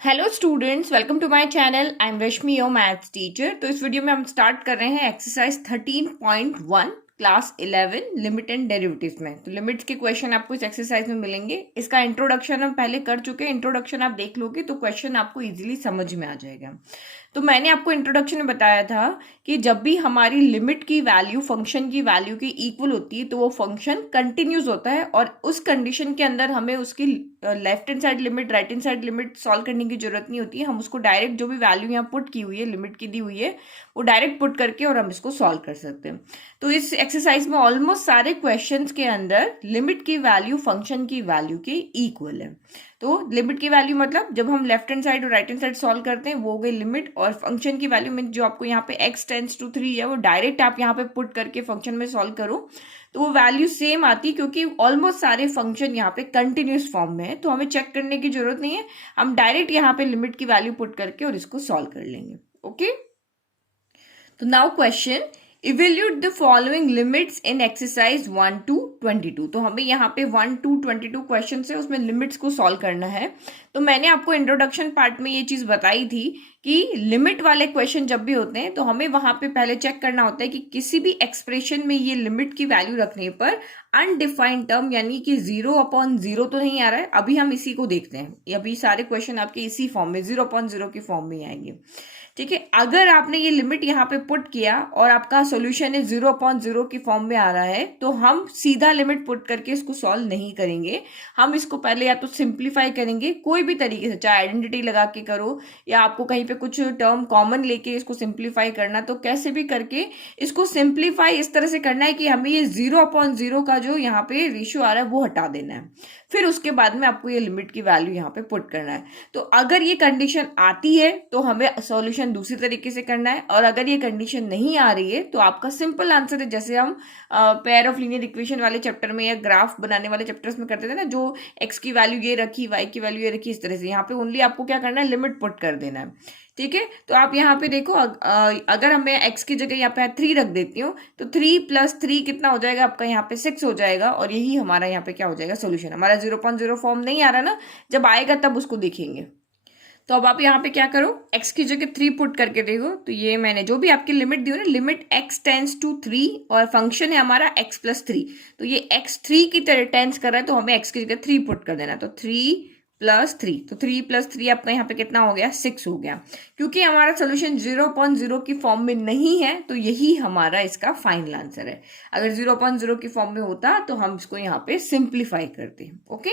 Hello students, welcome to my channel. I am Rashmi, your maths teacher. तो इस video में हम स्टार्ट कर रहे हैं exercise 13.1 class 11 limit and derivatives में। तो लिमिट्स के क्वेश्चन आपको इस एक्सरसाइज में मिलेंगे। इसका इंट्रोडक्शन हम पहले कर चुके हैं। इंट्रोडक्शन आप देख लोगे तो क्वेश्चन आपको इजीली समझ में आ जाएगा। तो मैंने आपको इंट्रोडक्शन में बताया था कि जब भी हमारी लिमिट की वैल्यू फंक्शन की वैल्यू के इक्वल होती है तो वो फंक्शन कंटिन्यूस होता है, और उस कंडीशन के अंदर हमें उसकी left hand side limit right hand side limit solve करने की जरूरत नहीं होती है। हम उसको डायरेक्ट जो भी वैल्यू यहाँ पुट की हुई है, लिमिट की दी हुई है, वो डायरेक्ट पुट करके और हम इसको सॉल्व कर सकते हैं। तो इस एक्सरसाइज में ऑलमोस्ट सारे क्वेश्चंस के अंदर लिमिट की वैल्यू फंक्शन की वैल्यू के इक्वल है। तो लिमिट की वैल्यू मतलब जब हम लेफ्ट हैंड साइड और राइट हैंड साइड सॉल्व करते हैं वो हो गई लिमिट, और फंक्शन की वैल्यू में जो आपको यहाँ पे x टेंड्स टू 3 है वो डायरेक्ट आप यहाँ पे पुट करके फंक्शन में सॉल्व करो तो वो वैल्यू सेम आती, क्योंकि ऑलमोस्ट सारे फंक्शन यहाँ पे कंटिन्यूस फॉर्म में है। तो हमें चेक करने की जरूरत नहीं है, हम डायरेक्ट यहाँ पे लिमिट की वैल्यू पुट करके और इसको सॉल्व कर लेंगे। ओके, तो now question, evaluate the following limits in exercise 1 to 22। तो हमें यहाँ पे 1 to 22 क्वेश्चन है, उसमें लिमिट्स को सॉल्व करना है। तो मैंने आपको इंट्रोडक्शन पार्ट में ये चीज बताई थी कि लिमिट वाले क्वेश्चन जब भी होते हैं तो हमें वहां पे पहले चेक करना होता है कि किसी भी एक्सप्रेशन में ये लिमिट की वैल्यू रखने पर अनडिफाइंड टर्म यानी कि 0/0 तो नहीं आ रहा है। अभी हम इसी को देखते हैं। अभी सारे क्वेश्चन आपके इसी फॉर्म में 0/0 की फॉर्म में आएंगे। ठीक है, अगर आपने ये लिमिट यहाँ पे पुट किया और आपका सॉल्यूशन है 0/0 की फॉर्म में आ रहा है तो हम सीधा लिमिट पुट करके इसको सॉल्व नहीं करेंगे। हम इसको पहले या तो सिंप्लीफाई करेंगे कोई भी तरीके से, चाहे आइडेंटिटी लगा के करो या आपको कहीं पे कुछ टर्म कॉमन लेके इसको सिंप्लीफाई करना, तो कैसे भी करके इसको सिंप्लीफाई इस तरह से करना है कि हमें ये 0/0 का जो यहाँ पे रेशियो आ रहा है वो हटा देना है। फिर उसके बाद में आपको ये लिमिट की वैल्यू यहाँ पे पुट करना है। तो अगर ये कंडीशन आती है तो हमें सॉल्यूशन दूसरी तरीके से करना है, और अगर ये कंडीशन नहीं आ रही है तो आपका सिंपल आंसर है, जैसे हम पेयर ऑफ लीनियर इक्वेशन वाले चैप्टर में या ग्राफ बनाने वाले चैप्टर्स में करते थे ना, जो एक्स की वैल्यू ये रखी, वाई की वैल्यू ये रखी, इस तरह से यहाँ पे ओनली आपको क्या करना है, लिमिट पुट कर देना है। ठीक है, तो आप यहाँ पे देखो, अगर हमें x की जगह यहाँ पे 3 रख देती हूँ तो 3 + 3 कितना हो जाएगा आपका, यहाँ पे 6 हो जाएगा, और यही हमारा यहाँ पे क्या हो जाएगा, सोल्यूशन। हमारा 0/0 फॉर्म नहीं आ रहा ना, जब आएगा तब उसको देखेंगे। तो अब आप यहाँ पे क्या करो, x की जगह 3 पुट करके देखो। तो ये मैंने जो भी आपकी लिमिट दी हो ना, लिमिट x टेंड्स टू 3 और फंक्शन है हमारा x + 3, तो ये x 3 की तरह टेंड्स कर रहा है तो हमें x की जगह 3 पुट कर देना। तो 3 + 3, तो 3 + 3 आपका यहाँ पे कितना हो गया, 6 हो गया। क्योंकि हमारा सोल्यूशन 0/0 की फॉर्म में नहीं है तो यही हमारा इसका फाइनल आंसर है। अगर 0/0 की फॉर्म में होता तो हम इसको यहाँ पे सिंप्लीफाई करते। ओके,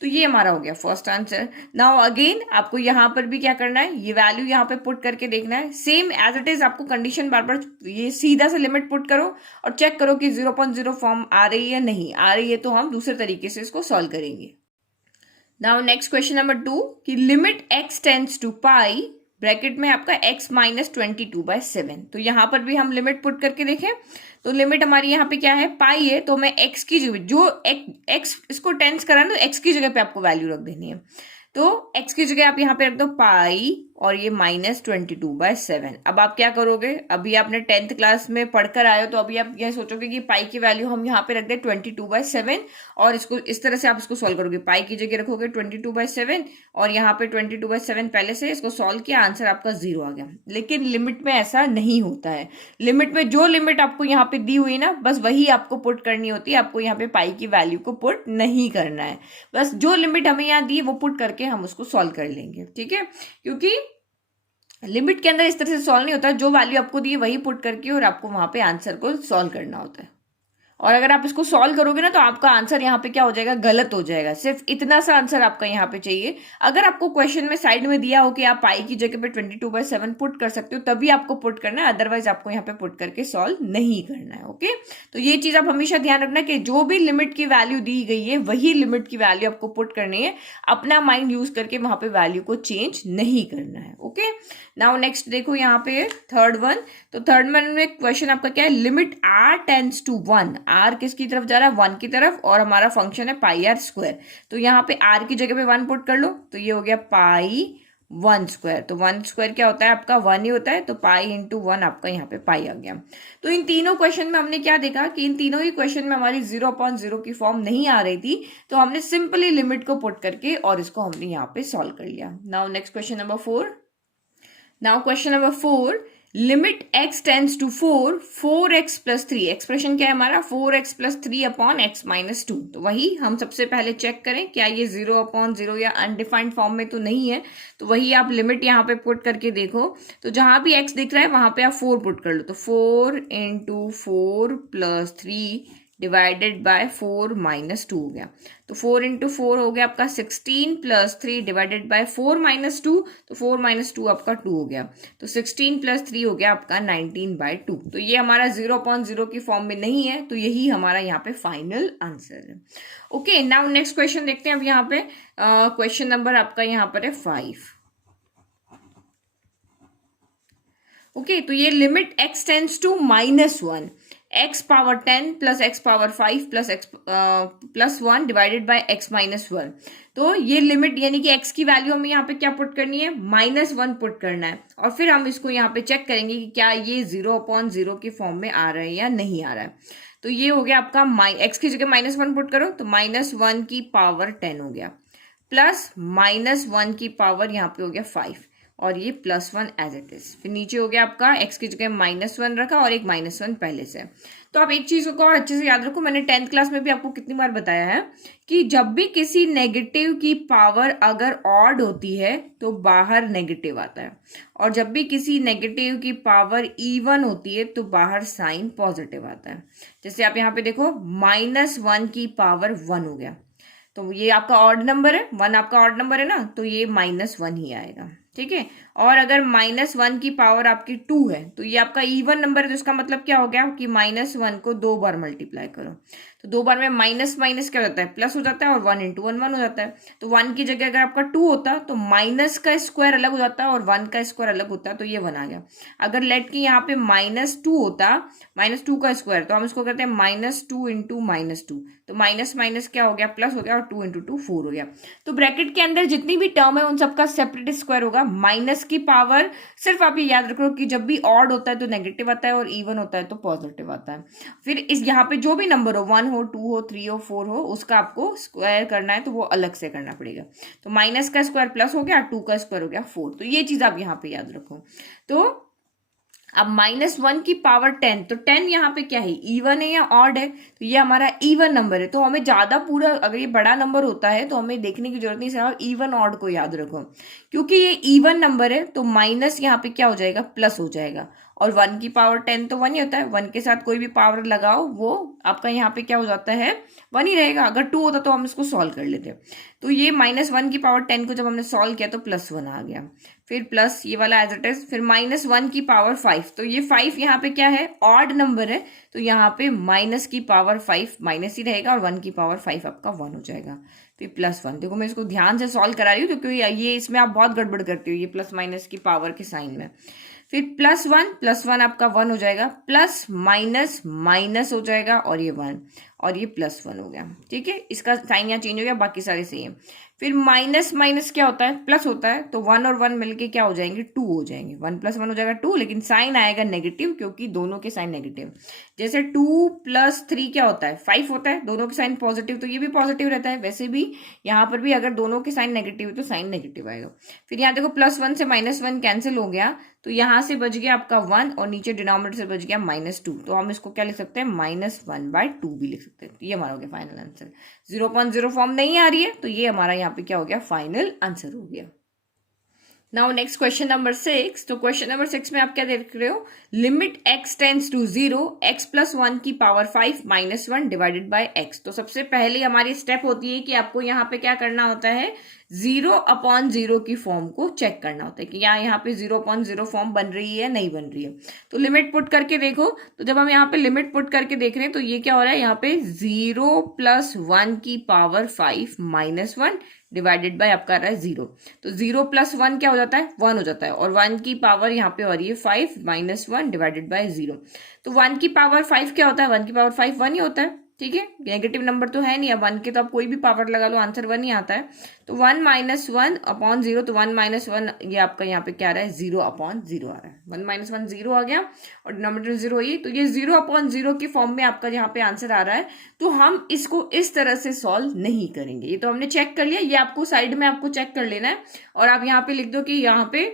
तो ये हमारा हो गया फर्स्ट आंसर। नाउ अगेन आपको यहाँ पर भी क्या करना है, ये वैल्यू यहाँ पे पुट करके देखना है, सेम एज इट इज। आपको कंडीशन बार बार ये सीधा से लिमिट पुट करो और चेक करो कि 0/0 फॉर्म आ रही है या नहीं आ रही है, तो हम दूसरे तरीके से इसको सॉल्व करेंगे। नाउ नेक्स्ट क्वेश्चन नंबर 2 कि limit x tends to pi, bracket में आपका x - 22/7। तो यहां पर भी हम लिमिट पुट करके देखें तो लिमिट हमारी यहाँ पे क्या है, पाई है, तो मैं x की जगह जो x इसको टेंस करा ना, तो x की जगह पे आपको वैल्यू रख देनी है। तो x की जगह आप यहाँ पे रख दो पाई और ये -22/7। अब आप क्या करोगे, अभी आपने 10th क्लास में पढ़कर आए हो तो अभी आप ये सोचोगे कि पाई की वैल्यू हम यहाँ पे रख दे 22/7, और इसको इस तरह से आप इसको सॉल्व करोगे। पाई की जगह रखोगे 22/7 और यहाँ पे 22/7 पहले से इसको सॉल्व किया, आंसर आपका 0 आ गया। लेकिन लिमिट में ऐसा नहीं होता है। लिमिट में जो लिमिट आपको यहाँ पे दी हुई ना, बस वही आपको पुट करनी होती है। आपको यहाँ पे पाई की वैल्यू को पुट नहीं करना है, बस जो लिमिट हमें यहाँ दी है वो पुट करके हम उसको सॉल्व कर लेंगे। ठीक है, क्योंकि लिमिट के अंदर इस तरह से सॉल्व नहीं होता, जो वैल्यू आपको दी है वही पुट करके और आपको वहां पे आंसर को सॉल्व करना होता है। और अगर आप इसको सॉल्व करोगे ना तो आपका आंसर यहाँ पे क्या हो जाएगा, गलत हो जाएगा। सिर्फ इतना सा आंसर आपका यहाँ पे चाहिए। अगर आपको क्वेश्चन में साइड में दिया हो कि आप पाई की जगह पे 22/7 पुट कर सकते हो तभी आपको पुट करना है, अदरवाइज आपको यहाँ पे पुट करके सॉल्व नहीं करना है। ओके, तो ये चीज आप हमेशा ध्यान रखना कि जो भी लिमिट की वैल्यू दी गई है वही लिमिट की वैल्यू आपको पुट करनी है। अपना माइंड यूज करके वहां पे वैल्यू को चेंज नहीं करना है। ओके, नाउ नेक्स्ट देखो यहाँ पे थर्ड वन। तो थर्ड वन में क्वेश्चन आपका क्या है, limit r tends to 1। r किसकी तरफ जा रहा है, 1 की तरफ, और हमारा फंक्शन है πr²। तो यहाँ पे r की जगह पे 1 पुट कर लो, तो ये हो गया पाई वन स्क्वायर, तो वन स्क्वायर क्या होता है आपका 1 ही होता है, तो पाई इंटू 1 आपका यहाँ पे पाई आ गया। तो इन तीनों क्वेश्चन में हमने क्या देखा कि इन तीनों ही क्वेश्चन में हमारी 0/0 की फॉर्म नहीं आ रही थी, तो हमने सिंपली लिमिट को पुट करके और इसको हमने यहाँ पे सॉल्व कर लिया। Now next question number 4। Now question number 4, limit x tends to 4, 4x plus 3, expression क्या है हमारा 4x plus 3 upon x minus 2। तो वही हम सबसे पहले चेक करें क्या ये 0/0 या अनडिफाइंड फॉर्म में तो नहीं है, तो वही आप लिमिट यहाँ पे पुट करके देखो। तो जहां भी x दिख रहा है वहां पे आप 4 पुट कर लो, तो 4 into 4 plus 3 divided by 4 minus 2 हो गया। तो 4 इंटू 4 हो गया आपका 16 प्लस 3 डिवाइडेड बाय 4 माइनस 2, तो 4 माइनस 2 आपका 2 हो गया। तो 16 प्लस 3 हो गया आपका 19/2। तो ये हमारा 0/0 की फॉर्म में नहीं है, तो यही हमारा यहाँ पे फाइनल आंसर है। ओके, नाउ नेक्स्ट क्वेश्चन देखते हैं। अब यहाँ पे क्वेश्चन नंबर आपका यहाँ पर है 5। ओके, तो ये limit x tends to -1, x power 10 plus x power 5 plus x plus 1 divided by x minus 1। तो ये लिमिट यानी कि x की वैल्यू हमें यहाँ पे क्या पुट करनी है, -1 पुट करना है, और फिर हम इसको यहाँ पे चेक करेंगे कि क्या ये 0/0 की फॉर्म में आ रहा है या नहीं आ रहा है। तो ये हो गया आपका x की जगह -1 पुट करो, तो -1 की पावर 10 हो गया, प्लस -1 की पावर यहाँ पे हो गया 5, और ये +1 एज इट इज। फिर नीचे हो गया आपका x की जगह -1 रखा और एक -1 पहले से। तो आप एक चीज को और अच्छे से याद रखो, मैंने 10th क्लास में भी आपको कितनी बार बताया है कि जब भी किसी नेगेटिव की पावर अगर ऑड होती है तो बाहर नेगेटिव आता है, और जब भी किसी नेगेटिव की पावर इवन होती है तो बाहर साइन पॉजिटिव आता है। जैसे आप यहाँ पे देखो -1 की पावर 1 हो गया, तो ये आपका ऑड नंबर है, 1 आपका ऑड नंबर है ना, तो ये -1 ही आएगा, ठीक है। और अगर -1 की पावर आपकी 2 है तो ये आपका इवन नंबर है, तो इसका मतलब क्या हो गया कि -1 को 2 बार मल्टीप्लाई करो, तो 2 बार में माइनस माइनस क्या हो जाता है, प्लस हो जाता है, और 1 इंटू 1 1 हो जाता है। तो 1 की जगह अगर आपका 2 होता तो माइनस का स्क्वायर अलग हो जाता है और 1 का स्क्वायर अलग होता है, तो ये 1 आ गया। अगर लेट की यहाँ पे -2 होता, -2 का स्क्वायर, तो हम इसको कहते हैं -2 इंटू -2, तो माइनस माइनस क्या हो गया, प्लस हो गया, और 2 इंटू 2 4 हो गया। तो ब्रैकेट के अंदर जितनी भी टर्म है उन सबका सेपरेट स्क्वायर होगा। माइनस की पावर सिर्फ आप ये याद रखो कि जब भी ऑड होता है तो नेगेटिव आता है और इवन होता है तो पॉजिटिव आता है। फिर इस यहाँ पे जो भी नंबर हो, 1 हो, 2 हो, 3 हो, 4 हो, उसका आपको स्क्वायर करना है तो वो अलग से करना पड़ेगा। तो माइनस का स्क्वायर प्लस हो गया, 2 का स्क्वायर हो गया 4, तो ये चीज आप यहाँ पे याद रखो। तो अब -1 की पावर 10, तो 10 यहाँ पे क्या है, इवन है या ऑड है, तो ये हमारा इवन नंबर है। तो हमें ज्यादा पूरा, अगर ये बड़ा नंबर होता है तो हमें देखने की जरूरत नहीं, सिर्फ इवन ऑड को याद रखो। क्योंकि ये इवन नंबर है तो माइनस यहाँ पे क्या हो जाएगा, प्लस हो जाएगा, और 1 की पावर 10 तो 1 ही होता है, 1 के साथ कोई भी पावर लगाओ वो आपका यहाँ पे क्या हो जाता है, 1 ही रहेगा। अगर 2 होता तो हम इसको सॉल्व कर लेते। तो ये -1 की पावर 10 को जब हमने सॉल्व किया तो +1 आ गया, फिर प्लस ये वाला एज इट इज, फिर -1 की पावर 5, तो ये 5 यहाँ पे क्या है, ऑड नंबर है, तो यहाँ पे माइनस की पावर 5 माइनस ही रहेगा, और 1 की पावर 5 आपका 1 हो जाएगा, फिर +1। देखो मैं इसको ध्यान से सॉल्व करा रही हूँ क्योंकि ये इसमें आप बहुत गड़बड़ करती हो, ये प्लस माइनस की पावर के साइन में। फिर +1 आपका 1 हो जाएगा, प्लस माइनस माइनस हो जाएगा, और ये 1, और ये +1 हो गया, ठीक है। इसका साइन यहाँ चेंज हो गया, बाकी सारे सेम। फिर माइनस माइनस क्या होता है, प्लस होता है, तो 1 और 1 मिलके क्या हो जाएंगे, 2 हो जाएंगे, 1 + 1 हो जाएगा 2, लेकिन साइन आएगा नेगेटिव क्योंकि दोनों के साइन नेगेटिव। जैसे 2 + 3 क्या होता है, 5 होता है, दोनों के साइन पॉजिटिव, तो ये भी पॉजिटिव रहता है। वैसे भी यहाँ पर भी अगर दोनों के साइन नेगेटिव तो साइन नेगेटिव आएगा। फिर यहाँ देखो +1 से -1 कैंसिल हो गया, तो यहाँ से बच गया आपका 1, और नीचे डिनोमिनेटर से बच गया -2, तो हम इसको क्या लिख सकते हैं, -1/2 भी लिख सकते हैं। तो ये हमारा हो गया फाइनल आंसर। 0.0 फॉर्म नहीं आ रही है, तो ये हमारा यहाँ पे क्या हो गया, फाइनल आंसर हो गया। Now next question number 6। तो क्वेश्चन नंबर 6 में आप क्या देख रहे हो, limit x tends to 0, x + 1 की पावर 5 -1 डिवाइडेड बाय x। तो सबसे पहले हमारी स्टेप होती है कि आपको यहाँ पे क्या करना होता है, 0/0 की फॉर्म को चेक करना होता है कि यहाँ पे 0/0 फॉर्म बन रही है नहीं बन रही है। तो लिमिट पुट करके देखो, तो जब हम यहाँ पे लिमिट पुट करके देख रहे हैं तो ये क्या हो रहा है, यहाँ पे 0 + 1 की पावर 5 -1 डिवाइडेड बाय आपका आ रहा है 0। तो 0 + 1 क्या हो जाता है, 1 हो जाता है, और 1 की पावर यहाँ पे हो रही है 5 -1 डिवाइडेड बाय 0। तो 1 की पावर 5 क्या होता है, 1 की पावर 5 1 ही होता है, ठीक है, नेगेटिव नंबर तो है नहीं, अब 1 के तो आप कोई भी पावर लगा लो, आंसर 1 ही आता है। तो 1 - 1 अपॉन 0, तो 1 - 1 ये आपका यहाँ पे क्या आ रहा है, 0/0 आ रहा है। 1 - 1 0 आ गया और डिनोमिनेटर 0 ही, तो ये 0/0 के फॉर्म में आपका यहाँ पे आंसर आ रहा है। तो हम इसको इस तरह से सॉल्व नहीं करेंगे, ये तो हमने चेक कर लिया, ये आपको साइड में आपको चेक कर लेना है और आप यहाँ पे लिख दो कि यहाँ पे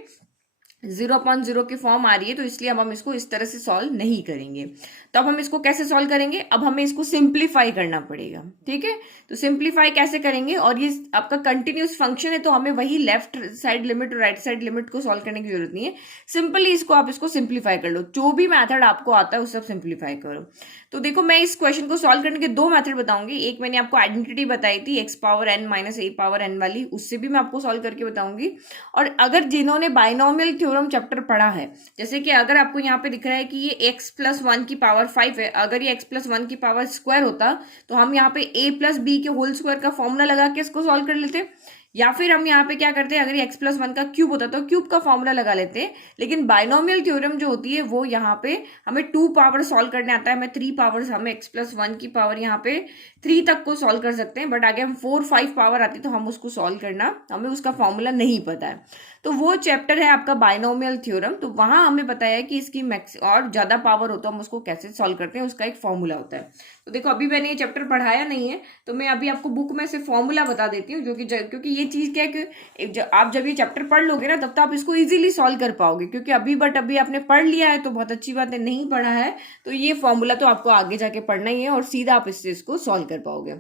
0/0 की फॉर्म आ रही है, तो इसलिए अब हम इसको इस तरह से सॉल्व नहीं करेंगे। तो अब हम इसको कैसे सॉल्व करेंगे, अब हमें इसको सिंप्लीफाई करना पड़ेगा। ठीक है, तो सिंप्लीफाई कैसे करेंगे, और ये आपका कंटिन्यूस फंक्शन है तो हमें वही लेफ्ट साइड लिमिट और राइट साइड लिमिट को सॉल्व करने की जरूरत नहीं है, सिंपली इसको आप इसको सिंप्लीफाई कर लो, जो भी मैथड आपको आता है उस सब सिंप्लीफाई करो। तो देखो मैं इस क्वेश्चन को सॉल्व करने के दो मेथड बताऊंगी, एक मैंने आपको आइडेंटिटी बताई थी x⁻n - a⁻n वाली, उससे भी मैं आपको सॉल्व करके बताऊंगी। और अगर जिन्होंने बाइनोमियल थ्योरम चैप्टर पढ़ा है, जैसे कि अगर आपको यहाँ पे दिख रहा है कि ये x+1 की पावर 5 है, अगर ये x+1 की पावर स्क्वायर होता तो हम यहाँ पे a+b के होल स्क्वायर का फॉर्मूला लगा के इसको सॉल्व कर लेते, या फिर हम यहाँ पे क्या करते हैं, अगर ये x+1 का क्यूब होता तो क्यूब का फॉर्मूला लगा लेते हैं। लेकिन बाइनोमियल थ्योरम जो होती है वो यहाँ पे हमें 2 पावर सॉल्व करने आता है, हमें 3 पावर्स, हमें x+1 की पावर यहाँ पे 3 तक को सॉल्व कर सकते हैं, बट आगे हम 4, 5 पावर आती तो हम उसको सॉल्व करना, हमें उसका फॉर्मूला नहीं पता है। तो वो चैप्टर है आपका बाइनोमियल थ्योरम, तो वहां हमें बताया कि इसकी मैक्स और ज्यादा पावर हो तो हम उसको कैसे सॉल्व करते हैं, उसका एक फॉर्मूला होता है। तो देखो अभी मैंने ये चैप्टर पढ़ाया नहीं है, तो मैं अभी आपको बुक में से फॉर्मूला बता देती हूँ, जो कि क्योंकि ये चीज क्या है कि आप जब ये चैप्टर पढ़ लोगे ना तब तो आप इसको इजीली सॉल्व कर पाओगे, क्योंकि अभी आपने पढ़ लिया है तो बहुत अच्छी बात है, नहीं पढ़ा है तो ये फॉर्मूला तो आपको आगे जाके पढ़ना ही है और सीधा आप इससे इसको सॉल्व कर पाओगे।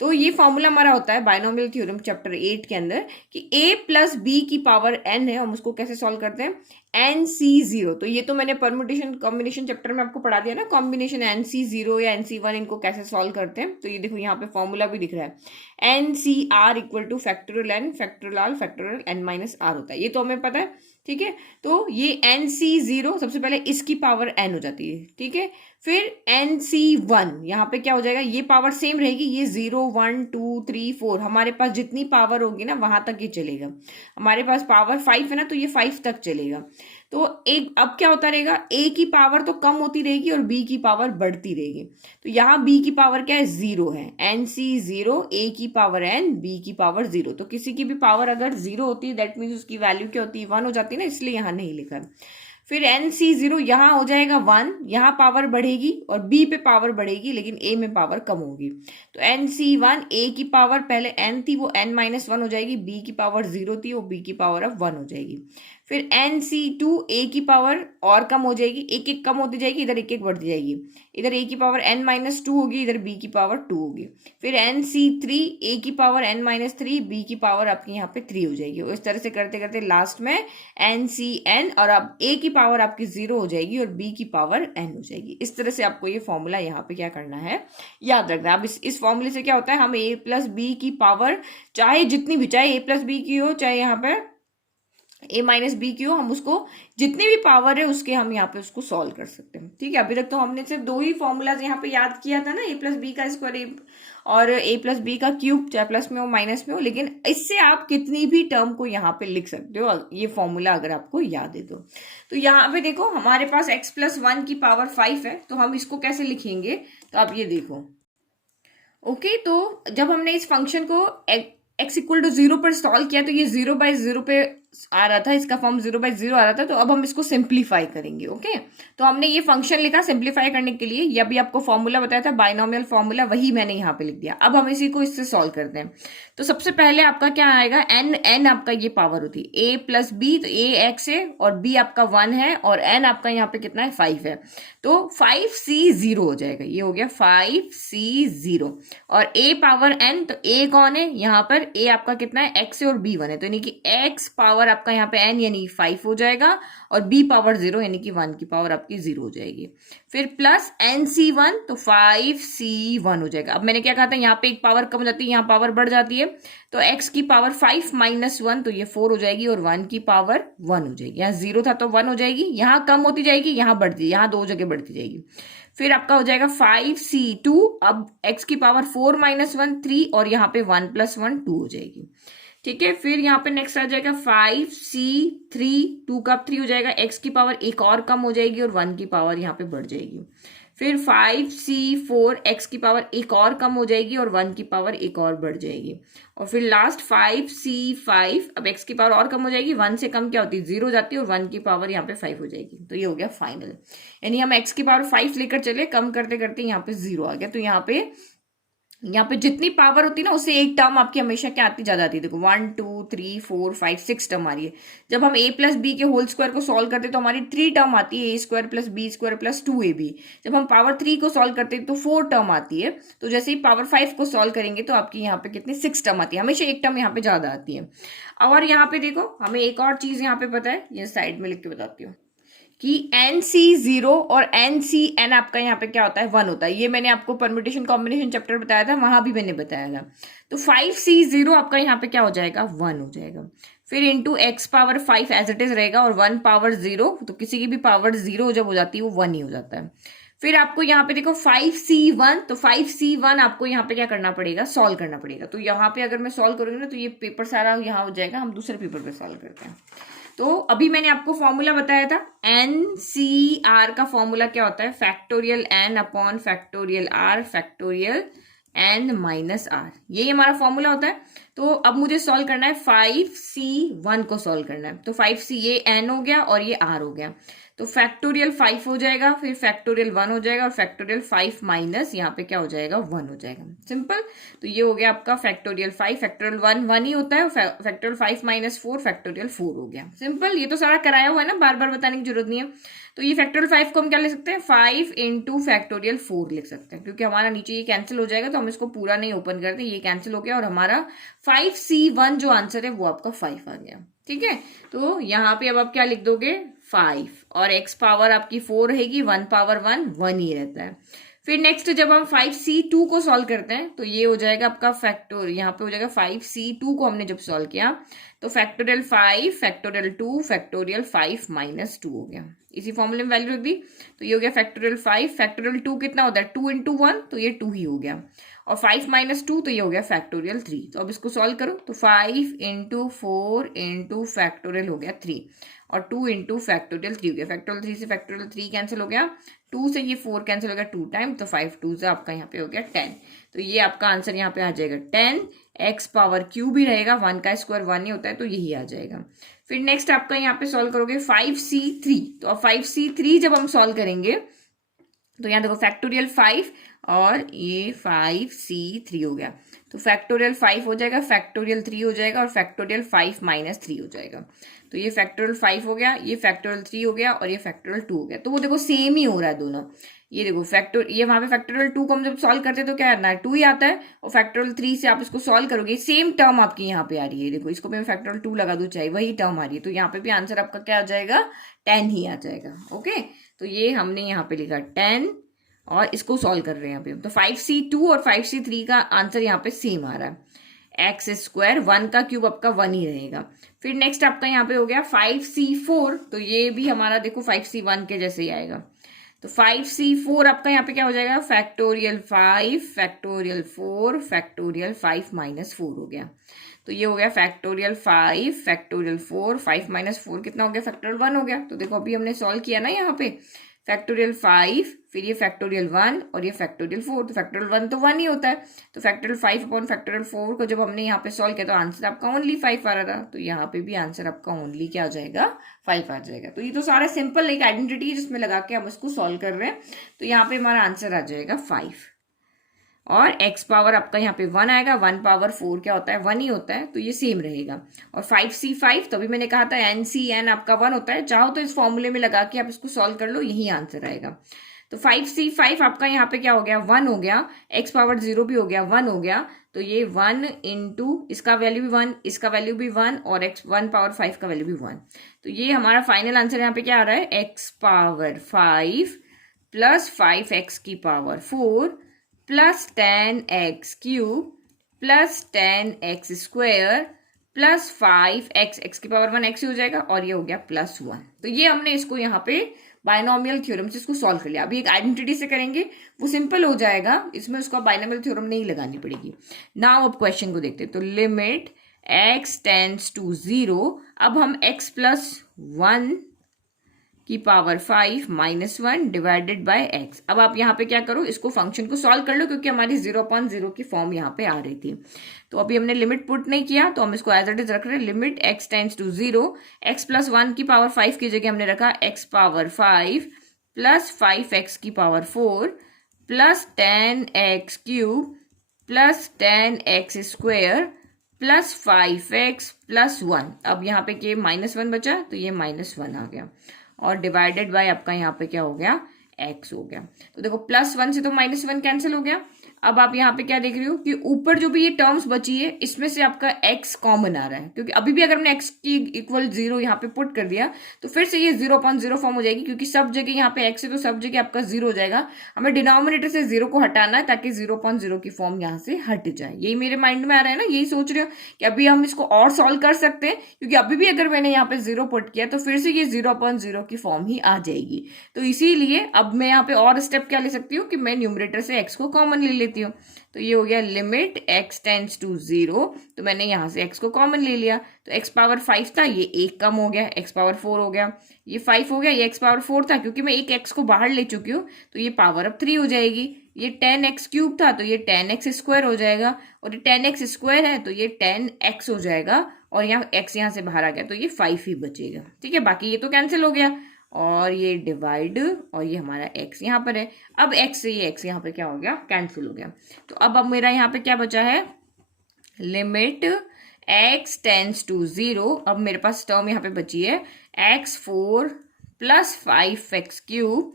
तो ये फॉर्मूला हमारा होता है बाइनोमियल थ्योरम चैप्टर 8 के अंदर कि a+b की पावर n है, हम उसको कैसे सॉल्व करते हैं, NC0। तो ये तो मैंने परम्यूटेशन कॉम्बिनेशन चैप्टर में आपको पढ़ा दिया ना, कॉम्बिनेशन NC0 या NC1 इनको कैसे सॉल्व करते हैं। तो ये देखो यहाँ पे फॉर्मूला भी दिख रहा है, NCR = factorial n factorial r factorial n - r होता है, ये तो हमें पता है। ठीक है, तो ये NC0 सबसे पहले इसकी पावर n हो जाती है। ठीक है, फिर NC1 यहाँ पे क्या हो जाएगा, ये पावर सेम रहेगी, ये 0, 1, 2, 3, 4 हमारे पास जितनी पावर होगी ना वहां तक ये चलेगा। हमारे पास पावर 5 है ना, तो ये 5 तक चलेगा। तो एक अब क्या होता रहेगा, a की पावर तो कम होती रहेगी और b की पावर बढ़ती रहेगी। तो यहाँ b की पावर क्या है, 0 है, NC0, a की पावर n, b की पावर 0। तो किसी की भी पावर अगर 0 होती है दैट मीन्स उसकी वैल्यू क्या होती है, 1 हो जाती है ना, इसलिए यहाँ नहीं लिखा है। फिर NC0 यहाँ हो जाएगा 1, यहाँ पावर बढ़ेगी और b पे पावर बढ़ेगी लेकिन a में पावर कम होगी। तो NC1 a की पावर पहले n थी वो n - 1 हो जाएगी, b की पावर 0 थी वो b की पावर अब 1 हो जाएगी। फिर NC2 a की पावर और कम हो जाएगी, एक एक कम होती जाएगी, इधर एक एक बढ़ती जाएगी, इधर a की पावर n - 2 होगी, इधर b की पावर 2 होगी। फिर NC3 a की पावर n - 3, b की पावर आपकी यहाँ पे 3 हो जाएगी। इस तरह से करते करते लास्ट में NCn और अब a की पावर आपकी 0 हो जाएगी और b की पावर n हो जाएगी। इस तरह से आपको ये फॉर्मूला यहाँ पे क्या करना है, याद रखना है। अब इस फॉर्मूले से क्या होता है, हम a+b की पावर चाहे जितनी भी, चाहे a+b की हो, चाहे यहाँ पे a-b की हो, हम उसको जितनी भी पावर है उसके हम यहाँ पे उसको सॉल्व कर सकते हैं। ठीक है, अभी तक तो हमने सिर्फ 2 ही फॉर्मूलाज यहाँ पे याद किया था ना, a+b का स्क्वायर और a+b का क्यूब, चाहे प्लस में हो माइनस में हो, लेकिन इससे आप कितनी भी टर्म को यहाँ पे लिख सकते हो, ये फॉर्मूला अगर आपको याद है तो यहाँ पे देखो हमारे पास x+1 की पावर 5 है, तो हम इसको कैसे लिखेंगे, तो आप ये देखो। ओके, तो जब हमने इस फंक्शन को x = 0 पर सॉल्व किया तो ये 0/0 पे आ रहा था, इसका फॉर्म 0/0 आ रहा था, तो अब हम इसको सिंप्लीफाई करेंगे। ओके, तो हमने ये फंक्शन लिखा सिंप्लीफाई करने के लिए, ये अभी आपको फॉर्मूला बताया था बाइनोमियल फॉर्मूला, वही मैंने यहाँ पे लिख दिया। अब हम इसी को इससे सॉल्व करते हैं। तो सबसे पहले आपका क्या आएगा, n आपका ये पावर होती है a+b, तो a x है और b आपका 1 है और n आपका यहाँ पे कितना है, 5 है, तो 5c0 हो जाएगा, ये हो गया 5c0। और a पावर n, तो a कौन है यहाँ पर, a आपका कितना है, x है और b 1 है, तो यानी कि x पावर आपका यहाँ पे n यानी 5 हो जाएगा और b पावर 0 यानी कि 1 की पावर आपकी 0 हो जाएगी। फिर प्लस NC1, तो 5c1 हो जाएगा। अब मैंने क्या कहा था, यहाँ पे एक पावर कम हो जाती है, यहाँ पावर बढ़ जाती है, तो x की पावर 5 - 1, तो ये 4 हो जाएगी और 1 की पावर 1 हो जाएगी। यहाँ 0 था तो 1 हो जाएगी, यहाँ कम होती जाएगी, यहाँ बढ़ती, यहाँ 2 जगह बढ़ती जाएगी। फिर आपका हो जाएगा 5c2, अब x की पावर 4 - 1 3 और यहाँ पे 1 + 1 2 हो जाएगी। ठीक है, फिर यहाँ पे नेक्स्ट आ जाएगा 5c3, 2 का 3 हो जाएगा, x की पावर एक और कम हो जाएगी और 1 की पावर यहाँ पे बढ़ जाएगी। फिर 5c4 x की पावर एक और कम हो जाएगी और 1 की पावर एक और बढ़ जाएगी, और फिर लास्ट 5c5, अब x की पावर और कम हो जाएगी, 1 से कम क्या होती है 0 जाती है, और 1 की पावर यहाँ पे 5 हो जाएगी। तो ये हो गया फाइनल, यानी हम x की पावर 5 लेकर चले, कम करते करते यहाँ पे 0 आ गया। तो यहाँ पे जितनी पावर होती है ना उससे एक टर्म आपकी हमेशा क्या आती ज्यादा आती है। देखो 1 2 3 4 5 6 टर्म आ रही है। जब हम a प्लस बी के होल स्क्वायर को सॉल्व करते तो हमारी 3 टर्म आती है, a square plus b square plus 2ab। जब हम पावर 3 को सॉल्व करते हैं तो 4 टर्म आती है। तो जैसे ही पावर 5 को सॉल्व करेंगे तो आपकी यहाँ पे कितनी 6 टर्म आती है, हमेशा एक टर्म यहाँ पे ज्यादा आती है। और यहाँ पे देखो हमें एक और चीज यहाँ पे पता है, ये साइड में लिख के बताती हूँ कि NC0 और NCN आपका यहाँ पे क्या होता है 1 होता है। ये मैंने आपको परम्यूटेशन कॉम्बिनेशन चैप्टर बताया था, वहां भी मैंने बताया था। तो 5C0 आपका यहाँ पे क्या हो जाएगा 1 हो जाएगा। फिर into x power 5 as it is रहेगा, और 1 पावर 0, तो किसी की भी पावर 0 जब हो जाती है वो 1 ही हो जाता है। फिर आपको यहाँ पे देखो 5C1, तो 5C1 आपको यहाँ पे क्या करना पड़ेगा सॉल्व करना पड़ेगा। तो यहाँ पे अगर मैं सॉल्व करूंगी ना तो ये पेपर सारा यहाँ हो जाएगा, हम दूसरे पेपर पे सॉल्व करते हैं। तो अभी मैंने आपको फॉर्मूला बताया था, NCR का फॉर्मूला क्या होता है, factorial n upon factorial r factorial n minus r, यही हमारा फॉर्मूला होता है। तो अब मुझे सॉल्व करना है 5C1 को सॉल्व करना है। तो 5C ये n हो गया और ये r हो गया, तो फैक्टोरियल 5 हो जाएगा, फिर फैक्टोरियल 1 हो जाएगा, और फैक्टोरियल 5 माइनस यहाँ पे क्या हो जाएगा 1 हो जाएगा। सिंपल। तो ये हो गया आपका फैक्टोरियल 5, फैक्टोरियल 1 1 ही होता है, फैक्टोरियल 5 माइनस 4 फैक्टोरियल 4 हो गया। सिंपल, ये तो सारा कराया हुआ है ना, बार बार बताने की जरूरत नहीं है। तो ये फैक्टोरियल 5 को हम क्या लिख सकते हैं 5 इंटू फैक्टोरियल 4 लिख सकते हैं, क्योंकि हमारा नीचे ये कैंसिल हो जाएगा, तो हम इसको पूरा नहीं ओपन करते, ये कैंसिल हो गया, और हमारा 5C1 जो आंसर है वो आपका 5 आ गया। ठीक है, तो यहाँ पे अब आप क्या लिख दोगे 5, और x पावर आपकी 4 रहेगी, 1 पावर 1 1 ही रहता है। फिर नेक्स्ट जब हम 5C2 को सॉल्व करते हैं तो ये हो जाएगा आपका फैक्टोर, यहाँ पे हो जाएगा 5C2 को हमने जब सॉल्व किया तो फैक्टोरियल 5 फैक्टोरियल 2 फैक्टोरियल 5 माइनस 2 हो गया, इसी फॉर्मूले में वैल्यू रख दी। तो ये हो गया फैक्टोरियल 5, फैक्टोरियल 2 कितना होता है 2 इंटू 1, तो ये 2 ही हो गया, और 5 माइनस 2 तो ये हो गया फैक्टोरियल 3। तो अब इसको सॉल्व करो, तो 5 इंटू 4 इंटू फैक्टोरियल हो गया 3, और 2 इंटू फैक्टोरियल 3 हो गया, फैक्टोरियल 3 से फैक्टोरियल 3 कैंसिल हो गया, 2 से ये 4 कैंसिल हो गया 2 टाइम, तो 5 2 से आपका यहाँ पे हो गया 10। तो ये आपका आंसर यहाँ पे आ जाएगा 10, x पावर क्यू भी रहेगा, 1 का स्क्वायर 1 ही होता है, तो यही आ जाएगा। फिर नेक्स्ट आपका यहाँ पे सॉल्व करोगे 5C3, तो अब 5C3 जब हम सॉल्व करेंगे तो यहाँ देखो फैक्टोरियल 5 और ये 5C3 हो गया, तो फैक्टोरियल 5 हो जाएगा, फैक्टोरियल 3 हो जाएगा, और फैक्टोरियल 5 माइनस 3 हो जाएगा। तो ये फैक्टोरियल 5 हो गया, ये फैक्टोरियल 3 हो गया, और ये फैक्टोरियल 2 हो गया। तो वो देखो सेम ही हो रहा है दोनों। ये देखो ये वहां पे फैक्टोरियल 2 को हम जब सॉल्व करते हैं तो क्या करना है 2 ही आता है, और फैक्टोरियल 3 से आप इसको सॉल्व करोगे सेम टर्म आपकी यहाँ पे आ रही है। देखो इसको मैं फैक्टोरियल 2 लगा दूं चाहे वही टर्म आ रही है, तो यहाँ पे भी आंसर आपका क्या आ जाएगा 10 ही आ जाएगा। ओके, तो ये हमने यहाँ पे लिखा 10, और इसको सॉल्व कर रहे हैं अभी हम। तो 5C2 और 5C3 का आंसर यहाँ पे सेम आ रहा है, एक्स स्क्वायर 1 का क्यूब आपका 1 ही रहेगा। फिर नेक्स्ट आपका यहाँ पे हो गया 5C4, तो ये भी हमारा देखो 5C1 के जैसे ही आएगा। तो 5C4 आपका यहाँ पे क्या हो जाएगा फैक्टोरियल 5 फैक्टोरियल 4 फैक्टोरियल 5 माइनस 4 हो गया। तो ये हो गया फैक्टोरियल 5 फैक्टोरियल 4 5 माइनस 4 कितना हो गया फैक्टोरियल 1 हो गया। तो देखो अभी हमने सॉल्व किया ना यहाँ पे फैक्टोरियल 5, फिर ये फैक्टोरियल 1 और ये फैक्टोरियल 4, तो फैक्टोरियल 1 तो 1 ही होता है। तो फैक्टोरियल 5 अपॉन फैक्टोरियल 4 को जब हमने यहाँ पे सॉल्व किया तो आंसर आपका ओनली 5 आ रहा था, तो यहाँ पे भी आंसर आपका ओनली क्या हो जाएगा 5 आ जाएगा। तो ये तो सारा सिंपल एक आइडेंटिटी है जिसमें लगा के हम इसको सॉल्व कर रहे हैं। तो यहाँ पे हमारा आंसर आ जाएगा 5, और x पावर आपका यहाँ पे 1 आएगा, 1 पावर 4 क्या होता है 1 ही होता है, तो ये सेम रहेगा। और 5C5 तो अभी मैंने कहा था NCN आपका 1 होता है, चाहो तो इस फॉर्मूले में लगा के आप इसको सॉल्व कर लो, यही आंसर आएगा। तो 5C5 आपका यहाँ पे क्या हो गया 1 हो गया, x पावर 0 भी हो गया 1 हो गया, तो ये 1 इंटू इसका वैल्यू भी 1 इसका वैल्यू भी 1 और x 1 पावर 5 का वैल्यू भी 1। तो ये हमारा फाइनल आंसर यहाँ पे क्या आ रहा है x पावर 5 प्लस 5x की power 4 plus 10x cube plus 10x square plus 5x, x की पावर 1 x ही हो जाएगा, और ये हो गया प्लस 1। तो ये हमने इसको यहाँ पे बायनोमियल थ्योरम से इसको सॉल्व कर लिया। अभी एक आइडेंटिटी से करेंगे वो सिंपल हो जाएगा, इसमें उसको बायनोमियल थ्योरम नहीं लगानी पड़ेगी। नाउ अब क्वेश्चन को देखते हैं। तो लिमिट x टेंड्स टू 0, अब हम x प्लस 1 की पावर 5 -1 डिवाइडेड बाय x। अब आप यहाँ पे क्या करो, इसको फंक्शन को सॉल्व कर लो, क्योंकि हमारी 0/0 की फॉर्म यहाँ पे आ रही थी। तो अभी हमने लिमिट पुट नहीं किया, तो हम इसको एज इट इज रख रहे हैं। Limit x tends to 0, x plus 1 की पावर 5 की जगह हमने रखा x पावर 5 प्लस 5x की power 4 plus 10x cube plus 10x square plus 5x plus 1। अब यहाँ पे के -1 बचा, तो ये -1 आ गया, और डिवाइडेड बाय आपका यहाँ पे क्या हो गया, x हो गया। तो देखो +1 से तो -1 कैंसिल हो गया। अब आप यहाँ पे क्या देख रही हो कि ऊपर जो भी ये टर्म्स बची है, इसमें से आपका x कॉमन आ रहा है, क्योंकि अभी भी अगर हमने x की इक्वल 0 यहाँ पे पुट कर दिया, तो फिर से ये 0/0 फॉर्म हो जाएगी, क्योंकि सब जगह यहाँ पे x है तो सब जगह आपका 0 हो जाएगा। हमें डिनोमिनेटर से 0 को हटाना है, ताकि 0/0 की फॉर्म यहाँ से हट जाए। यही मेरे माइंड में आ रहा है ना, यही सोच रहे हो कि अभी हम इसको और सॉल्व कर सकते हैं, क्योंकि अभी भी अगर मैंने यहाँ पे 0 पुट किया तो फिर से ये 0/0 की फॉर्म ही आ जाएगी। तो इसीलिए अब मैं यहाँ पे और स्टेप क्या ले सकती हूँ कि मैं न्यूमरेटर से x को कॉमन ले लेती हूँ। तो ये हो गया लिमिट x टेंड्स टू 0, तो मैंने यहाँ से x को कॉमन ले लिया, तो x पावर 5 था, ये 1 कम हो गया, x पावर 4 हो गया, ये 5 हो गया, ये x पावर 4 था, क्योंकि मैं एक x को बाहर ले चुकी हूँ, तो ये पावर अब 3 हो जाएगी। ये 10x क्यूब था, तो ये 10x स्क्वायर हो जाएगा, और ये 10x स्क्वायर है तो ये 10x हो जाएगा, और यहाँ x यहाँ से बाहर आ गया, तो ये 5 ही बचेगा। ठीक है, बाकी ये तो कैंसिल हो गया, और ये डिवाइड, और ये हमारा x यहाँ पर है। अब x से ये x यहाँ पे क्या हो गया, कैंसिल हो गया। तो अब मेरा यहाँ पे क्या बचा है, लिमिट x टेंड्स टू 0। अब मेरे पास टर्म यहाँ पे बची है x4 plus 5x cube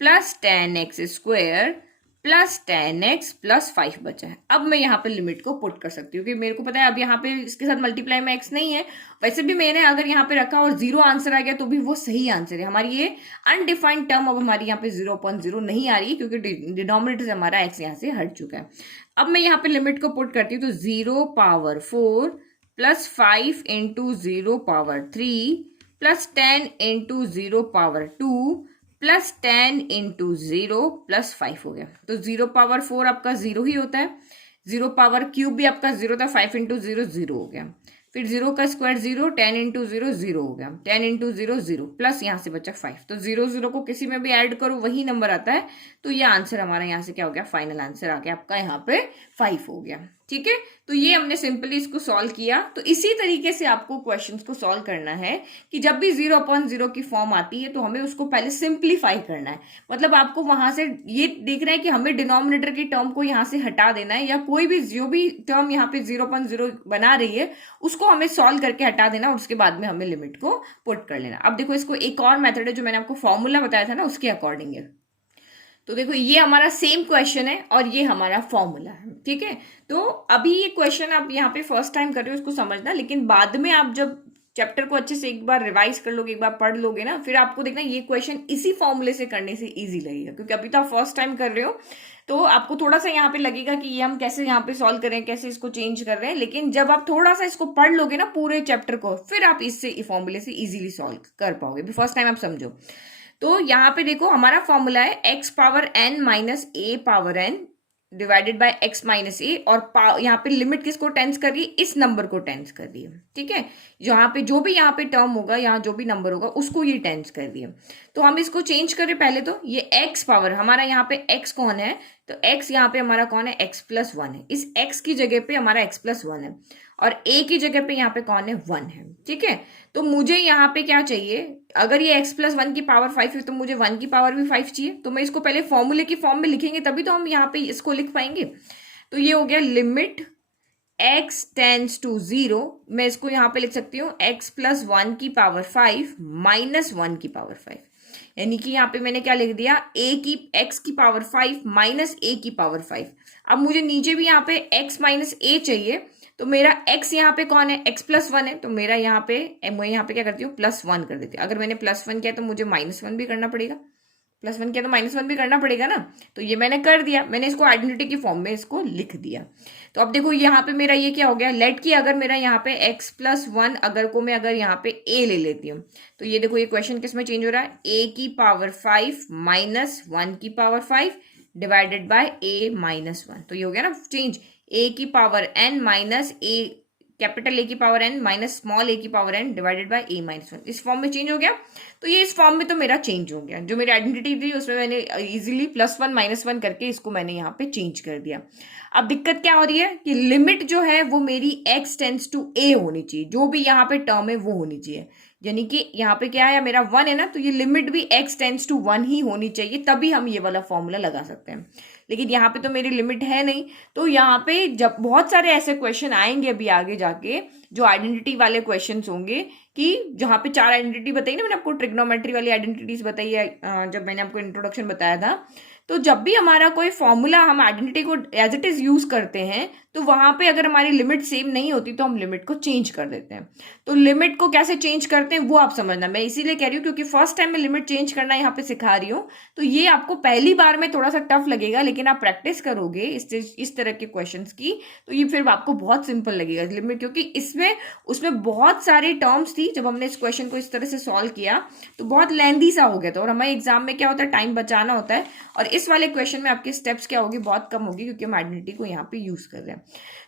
plus 10x square plus 10x plus 5 बचा है। अब मैं यहाँ पे लिमिट को पुट कर सकती हूँ, क्योंकि मेरे को पता है अब यहाँ पे इसके साथ मल्टीप्लाई में x नहीं है। वैसे भी मैंने अगर यहाँ पे रखा और 0 आंसर आ गया तो भी वो सही आंसर है। हमारी ये अनडिफाइंड टर्म अब हमारी यहाँ पे 0/0 नहीं आ रही है, क्योंकि डिनोमिनेटर से हमारा x यहाँ से हट चुका है। अब मैं यहाँ पे लिमिट को पुट करती हूँ, तो 0/4 plus 5 into 0/3 plus 10 into 0/2 plus 10 into 0 plus 5 हो गया। तो 0/4 आपका 0 ही होता है, 0/3 भी आपका 0 था, 5 इंटू 0 0 हो गया, फिर 0 का स्क्वायर 0, 10 इंटू 0 0 हो गया, 10 इंटू 0 0 प्लस यहाँ से बचा 5। तो 0 0 को किसी में भी ऐड करो वही नंबर आता है। तो ये आंसर हमारा यहाँ से क्या हो गया, फाइनल आंसर आ गया आपका यहाँ पे 5 हो गया। ठीक है, तो ये हमने सिंपली इसको सॉल्व किया। तो इसी तरीके से आपको क्वेश्चंस को सॉल्व करना है कि जब भी 0/0 की फॉर्म आती है तो हमें उसको पहले सिंप्लीफाई करना है। मतलब आपको वहां से ये देखना है कि हमें डिनोमिनेटर की टर्म को यहाँ से हटा देना है, या कोई भी जो भी टर्म यहाँ पे 0/0 बना रही है उसको हमें सॉल्व करके हटा देना, और उसके बाद में हमें लिमिट को पुट कर लेना। अब देखो, इसको एक और मेथड है जो मैंने आपको फॉर्मूला बताया था ना, उसके अकॉर्डिंग है। तो देखो, ये हमारा सेम क्वेश्चन है और ये हमारा फॉर्मूला है। ठीक है, तो अभी ये क्वेश्चन आप यहाँ पे फर्स्ट टाइम कर रहे हो, इसको समझना, लेकिन बाद में आप जब चैप्टर को अच्छे से एक बार रिवाइज कर लोगे, एक बार पढ़ लोगे ना, फिर आपको देखना ये क्वेश्चन इसी फॉर्मूले से करने से इजी लगेगा, क्योंकि अभी तो आप फर्स्ट टाइम कर रहे हो, तो आपको थोड़ा सा यहाँ पे लगेगा कि ये हम कैसे यहाँ पे सॉल्व करें, कैसे इसको चेंज कर रहे हैं। लेकिन जब आप थोड़ा सा इसको पढ़ लोगे ना पूरे चैप्टर को, फिर आप इससे फॉर्मूले से इजीली सॉल्व कर पाओगे। फर्स्ट टाइम आप समझो। तो यहाँ पे देखो, हमारा फॉर्मूला है x power n minus a power n divided by x minus a, और यहाँ पे लिमिट किसको टेंस कर रही है, इस नंबर को टेंस कर रही है। ठीक है, यहाँ पे जो भी यहाँ पे टर्म होगा, यहाँ जो भी नंबर होगा उसको ये टेंस कर रही है। तो हम इसको चेंज करें पहले, तो ये x पावर, हमारा यहाँ पे x कौन है, तो x यहाँ पे हमारा कौन है, x प्लस 1 है। इस x की जगह पे हमारा x प्लस 1 है, और a की जगह पे यहाँ पे कौन है, 1 है। ठीक है, तो मुझे यहाँ पे क्या चाहिए, अगर ये x प्लस 1 की पावर 5 है तो मुझे 1 की पावर भी 5 चाहिए। तो मैं इसको पहले फॉर्मूले की फॉर्म में लिखेंगे, तभी तो हम यहाँ पे इसको लिख पाएंगे। तो ये हो गया लिमिट x टेंड्स टू 0। मैं इसको यहाँ पे लिख सकती हूँ x प्लस 1 की पावर 5 माइनस 1 की पावर 5, यानी कि यहाँ पे मैंने क्या लिख दिया, x की पावर 5 माइनस a की पावर 5। अब मुझे नीचे भी यहाँ पे x माइनस a चाहिए, तो मेरा x यहाँ पे कौन है, x प्लस 1 है, तो मेरा यहाँ पे मैं यहाँ पे क्या करती हूँ, +1 कर देती हूँ। अगर मैंने +1 किया तो मुझे -1 भी करना पड़ेगा, +1 किया तो -1 भी करना पड़ेगा ना। तो ये मैंने कर दिया, मैंने इसको आइडेंटिटी की फॉर्म में इसको लिख दिया। तो अब देखो यहाँ पे मेरा ये क्या हो गया, लेट की अगर मेरा यहाँ पे x प्लस 1 अगर को मैं अगर यहाँ पे a ले लेती हूँ, तो ये देखो ये क्वेश्चन किस में चेंज हो रहा है, a की पावर 5 माइनस 1 की power 5 divided by a minus 1। तो ये हो गया ना चेंज, a की power n minus a capital a की power n minus small a की power n divided by a minus one, इस फॉर्म में चेंज हो गया। तो ये इस फॉर्म में तो मेरा चेंज हो गया, जो मेरी आइडेंटिटी थी उसमें मैंने easily plus one minus one करके इसको मैंने यहाँ पे चेंज कर दिया। अब दिक्कत क्या हो रही है कि लिमिट जो है वो मेरी x टेंस टू a होनी चाहिए, जो भी यहाँ पे टर्म है वो होनी चाहिए, यानी कि यहाँ पे क्या है मेरा वन है ना, तो ये लिमिट भी x टेंस टू वन ही होनी चाहिए, तभी हम ये वाला फॉर्मूला लगा सकते हैं। लेकिन यहाँ पे तो मेरी लिमिट है नहीं, तो यहाँ पे जब बहुत सारे ऐसे क्वेश्चन आएंगे अभी आगे जाके जो आइडेंटिटी वाले क्वेश्चंस होंगे, कि जहाँ पे चार आइडेंटिटी बताई ना मैंने आपको, ट्रिग्नोमेट्री वाली आइडेंटिटीज बताई है जब मैंने आपको इंट्रोडक्शन बताया था। तो जब भी हमारा कोई फॉर्मूला हम आइडेंटिटी को एज इट इज यूज करते हैं, तो वहां पे अगर हमारी लिमिट सेम नहीं होती तो हम लिमिट को चेंज कर देते हैं। तो लिमिट को कैसे चेंज करते हैं वो आप समझना, मैं इसीलिए कह रही हूँ क्योंकि फर्स्ट टाइम मैं लिमिट चेंज करना यहाँ पे सिखा रही हूँ, तो ये आपको पहली बार में थोड़ा सा टफ लगेगा, लेकिन आप प्रैक्टिस करोगे इस तरह के क्वेश्चंस की तो ये फिर आपको बहुत सिंपल लगेगा लिमिट, क्योंकि इसमें उसमें बहुत सारी टर्म्स थी। जब हमने इस क्वेश्चन को इस तरह से सॉल्व किया तो बहुत लेंदी सा हो गया था, और हमें एग्जाम में क्या होता है टाइम बचाना होता है, और इस वाले क्वेश्चन में आपके स्टेप्स क्या होगी बहुत कम होगी, क्योंकि हम आइडेंटिटी को यहाँ पे यूज कर रहे हैं।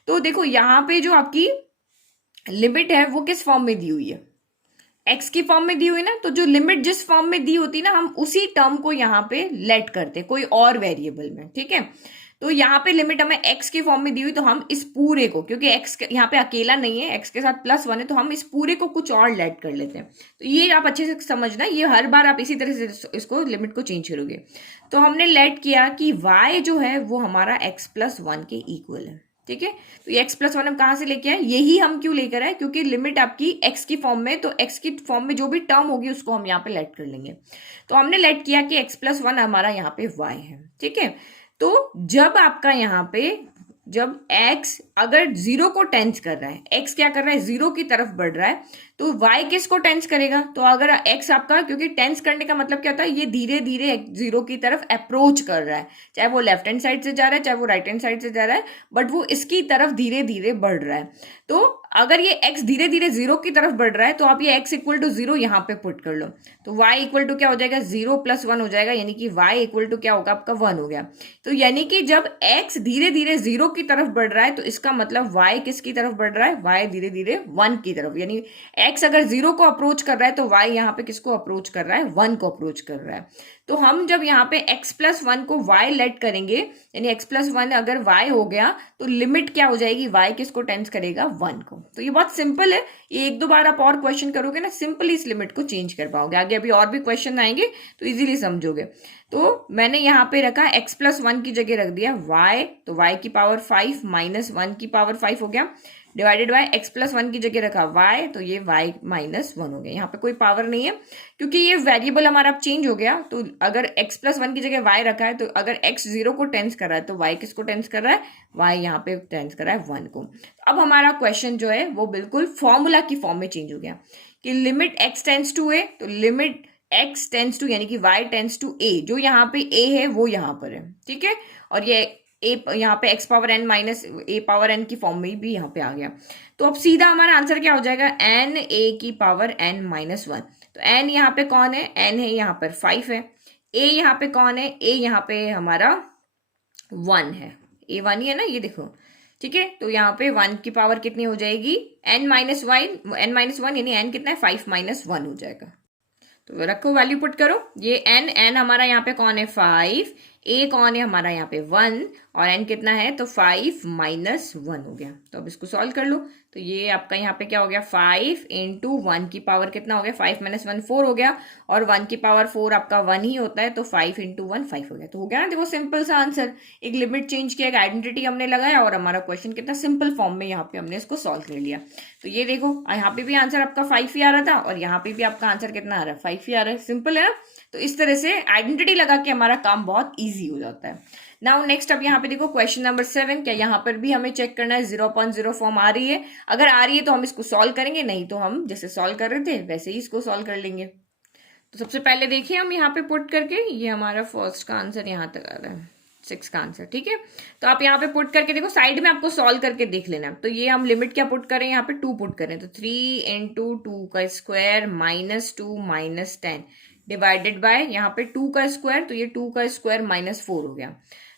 तो देखो यहाँ पे जो आपकी लिमिट है वो किस फॉर्म में दी हुई है, एक्स की फॉर्म में दी हुई ना, तो जो लिमिट जिस फॉर्म में दी होती ना हम उसी टर्म को यहाँ पे लेट करते कोई और वेरिएबल में, ठीक है। तो यहाँ पे लिमिट हमें एक्स की फॉर्म में दी हुई, तो हम इस पूरे को, क्योंकि एक्स यहाँ पे अकेला नहीं है, एक्स के साथ प्लस वन है, तो हम इस पूरे को कुछ और लेट कर लेते हैं। तो ये आप अच्छे से समझना, ये हर बार आप इसी तरह से इसको लिमिट को चेंज करोगे। तो हमने लेट किया कि y जो है वो हमारा x प्लस वन के इक्वल है, ठीक है। तो ये x प्लस वन हम कहाँ से लेके आए, यही हम क्यों लेकर आए, क्योंकि लिमिट आपकी x की फॉर्म में, तो x की फॉर्म में जो भी टर्म होगी उसको हम यहाँ पे लेट कर लेंगे। तो हमने लेट किया कि x प्लस वन हमारा यहाँ पे y है, ठीक है। तो जब आपका यहाँ पे जब x अगर जीरो को टेंस कर रहा है, x क्या कर रहा है जीरो की तरफ बढ़ रहा है, तो y किसको टेंस करेगा, तो अगर x आपका, क्योंकि टेंस करने का मतलब क्या होता है, ये धीरे धीरे जीरो की तरफ अप्रोच कर रहा है, चाहे वो लेफ्ट हैंड साइड से जा रहा है चाहे वो राइट हैंड साइड से जा रहा है, बट वो इसकी तरफ धीरे धीरे बढ़ रहा है। तो अगर ये x धीरे धीरे जीरो की तरफ बढ़ रहा है, तो आप ये x इक्वल टू जीरो यहाँ पे पुट कर लो, तो y इक्वल टू क्या हो जाएगा, जीरो प्लस वन हो जाएगा, यानी कि y इक्वल टू क्या होगा आपका वन हो गया। तो यानी कि जब x धीरे धीरे जीरो की तरफ बढ़ रहा है, तो इसका मतलब y किसकी तरफ बढ़ रहा है, y धीरे धीरे वन की तरफ, यानी x अगर जीरो को अप्रोच कर रहा है तो y यहाँ पे किसको अप्रोच कर रहा है, वन को अप्रोच कर रहा है। तो हम जब यहाँ पे x प्लस वन को y लेट करेंगे, यानी x प्लस वन अगर y हो गया, तो लिमिट क्या हो जाएगी, y किसको टेंस करेगा, वन को। तो ये बहुत सिंपल है, ये एक दो बार आप और क्वेश्चन करोगे ना, सिंपली इस लिमिट को चेंज कर पाओगे। आगे अभी और भी क्वेश्चन आएंगे तो इजीली समझोगे। तो मैंने यहाँ पे रखा x प्लस वन की जगह रख दिया y, तो y की पावर 5 माइनस वन की पावर 5 हो गया, divided by x plus one की जगह रखा y, तो ये y माइनस वन हो गया। यहाँ पे कोई पावर नहीं है क्योंकि ये वेरिएबल हमारा चेंज हो गया। तो अगर x प्लस वन की जगह y रखा है, तो अगर x जीरो को टेंस कर रहा है तो y किसको टेंस कर रहा है, y यहाँ पे टेंस कर रहा है वन को। अब हमारा क्वेश्चन जो है वो बिल्कुल फॉर्मूला की फॉर्म में चेंज हो गया कि limit x tends to a, तो लिमिट x टेंस टू यानी कि y टेंस टू a, जो यहाँ पे a है वो यहाँ पर है, ठीक है। और ये a यहाँ पे x power n minus a power n की फॉर्म में भी यहाँ पे आ गया। तो अब सीधा हमारा आंसर क्या हो जाएगा, n a की पावर n माइनस वन। तो n यहाँ पे कौन है, n है यहाँ पर 5 है, a यहाँ पे कौन है, a यहाँ पे हमारा 1 है, a 1 ही है ना, ये देखो, ठीक है। तो यहाँ पे 1 की पावर कितनी हो जाएगी, n माइनस वन, यानी n कितना है 5 माइनस वन हो जाएगा। तो रखो वैल्यू पुट करो, ये n हमारा यहाँ पे कौन है 5, a कौन है हमारा यहाँ पे 1, और n कितना है तो 5 माइनस वन हो गया। तो अब इसको सॉल्व कर लो, तो ये आपका यहाँ पे क्या हो गया 5 इंटू वन की पावर कितना हो गया 5 माइनस वन 4 हो गया, और 1 की पावर 4 आपका 1 ही होता है, तो 5 इंटू वन 5 हो गया। तो हो गया ना, देखो सिंपल सा आंसर, एक लिमिट चेंज किया, एक आइडेंटिटी हमने लगाया, और हमारा क्वेश्चन कितना सिंपल फॉर्म में यहाँ पे हमने इसको सॉल्व कर लिया। तो ये देखो यहाँ पे भी आंसर आपका 5 ही आ रहा था, और यहाँ पे भी आपका आंसर कितना आ रहा है 5 ही आ रहा है, सिंपल है ना। तो इस तरह से आइडेंटिटी लगा के हमारा काम बहुत ईजी हो जाता है। नाउ नेक्स्ट, अब यहाँ पे देखो क्वेश्चन नंबर 7, क्या यहाँ पर भी हमें चेक करना है 0.0 फॉर्म आ रही है, अगर आ रही है तो हम इसको सॉल्व करेंगे, नहीं तो हम जैसे सॉल्व कर रहे थे वैसे ही इसको सॉल्व कर लेंगे। तो सबसे पहले देखिए हम यहाँ पे पुट करके, ये हमारा फर्स्ट का आंसर यहाँ तक आ रहा है 6 का आंसर, ठीक है। तो आप यहाँ पे पुट करके देखो, साइड में आपको सॉल्व करके देख लेना। तो ये हम लिमिट क्या पुट करें, यहाँ पे 2 पुट करें, तो 3 इंटू टू का square minus 2 minus 10 divided bye यहाँ पे 2 का स्क्वायर, तो ये 2 का स्क्वायर माइनस 4 हो गया।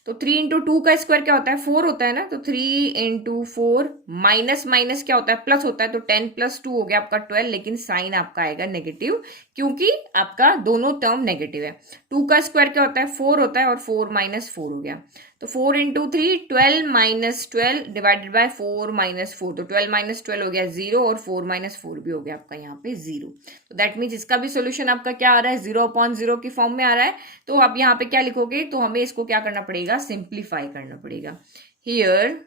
तो 3 × 2 का स्क्वायर क्या होता है, 4 होता है ना, तो 3 × 4 माइनस माइनस क्या होता है, प्लस होता है, तो 10 + 2 हो गया आपका 12, लेकिन साइन आपका आएगा नेगेटिव क्योंकि आपका दोनों टर्म नेगेटिव है। 2 का स्क्वायर क्या होता है, 4 होता है, और 4 - 4 हो गया, तो 4 × 3 12 - 12 डिवाइडेड बाय 4 - 4, तो 12 - 12 हो गया 0, और 4 - 4 भी हो गया आपका यहाँ पे 0। तो दैट मीन्स इसका भी सोल्यूशन आपका क्या आ रहा है, 0/0 की फॉर्म में आ रहा है। तो आप यहाँ पे क्या लिखोगे, तो हमें इसको क्या करना पड़ेगा, सिंप्लीफाई करना पड़ेगा। Here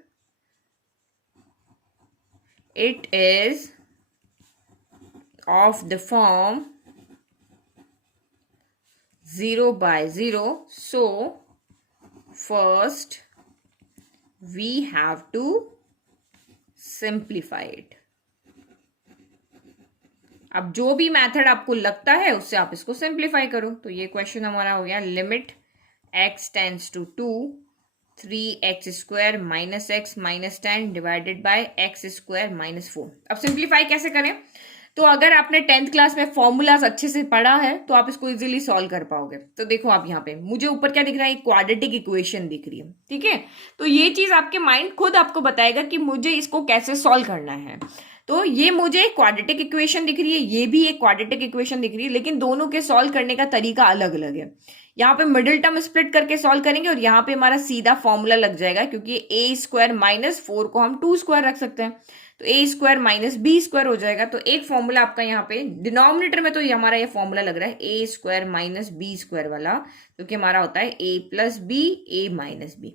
it is of the form 0/0, so first we have to simplify it। अब जो भी मेथड आपको लगता है उससे आप इसको सिंप्लीफाई करो। तो ये क्वेश्चन हमारा हो गया, limit x tends to 2 3x² - x - 10 divided by x² - 4। अब सिंप्लीफाई कैसे करें, तो अगर आपने 10th क्लास में फॉर्मूलाज अच्छे से पढ़ा है तो आप इसको इजीली सॉल्व कर पाओगे। तो देखो आप यहाँ पे मुझे ऊपर क्या दिख रहा है, एक क्वाड्रेटिक इक्वेशन दिख रही है, ठीक है। तो ये चीज आपके माइंड खुद आपको बताएगा कि मुझे इसको कैसे सॉल्व करना है। तो ये मुझे क्वाड्रेटिक इक्वेशन दिख रही है, ये भी एक क्वाड्रेटिक इक्वेशन दिख रही है, लेकिन दोनों के सॉल्व करने का तरीका अलग अलग है। यहाँ पे मिडिल टर्म स्प्लिट करके सॉल्व करेंगे और यहाँ पे हमारा सीधा फॉर्मूला लग जाएगा, क्योंकि a² - 4 को हम 2² रख सकते हैं, तो a² - b² हो जाएगा। तो एक फॉर्मूला आपका यहाँ पे डिनोमिनेटर में, तो ये हमारा ये फॉर्मूला लग रहा है a² - b² वाला, क्योंकि हमारा होता है a + b a - b।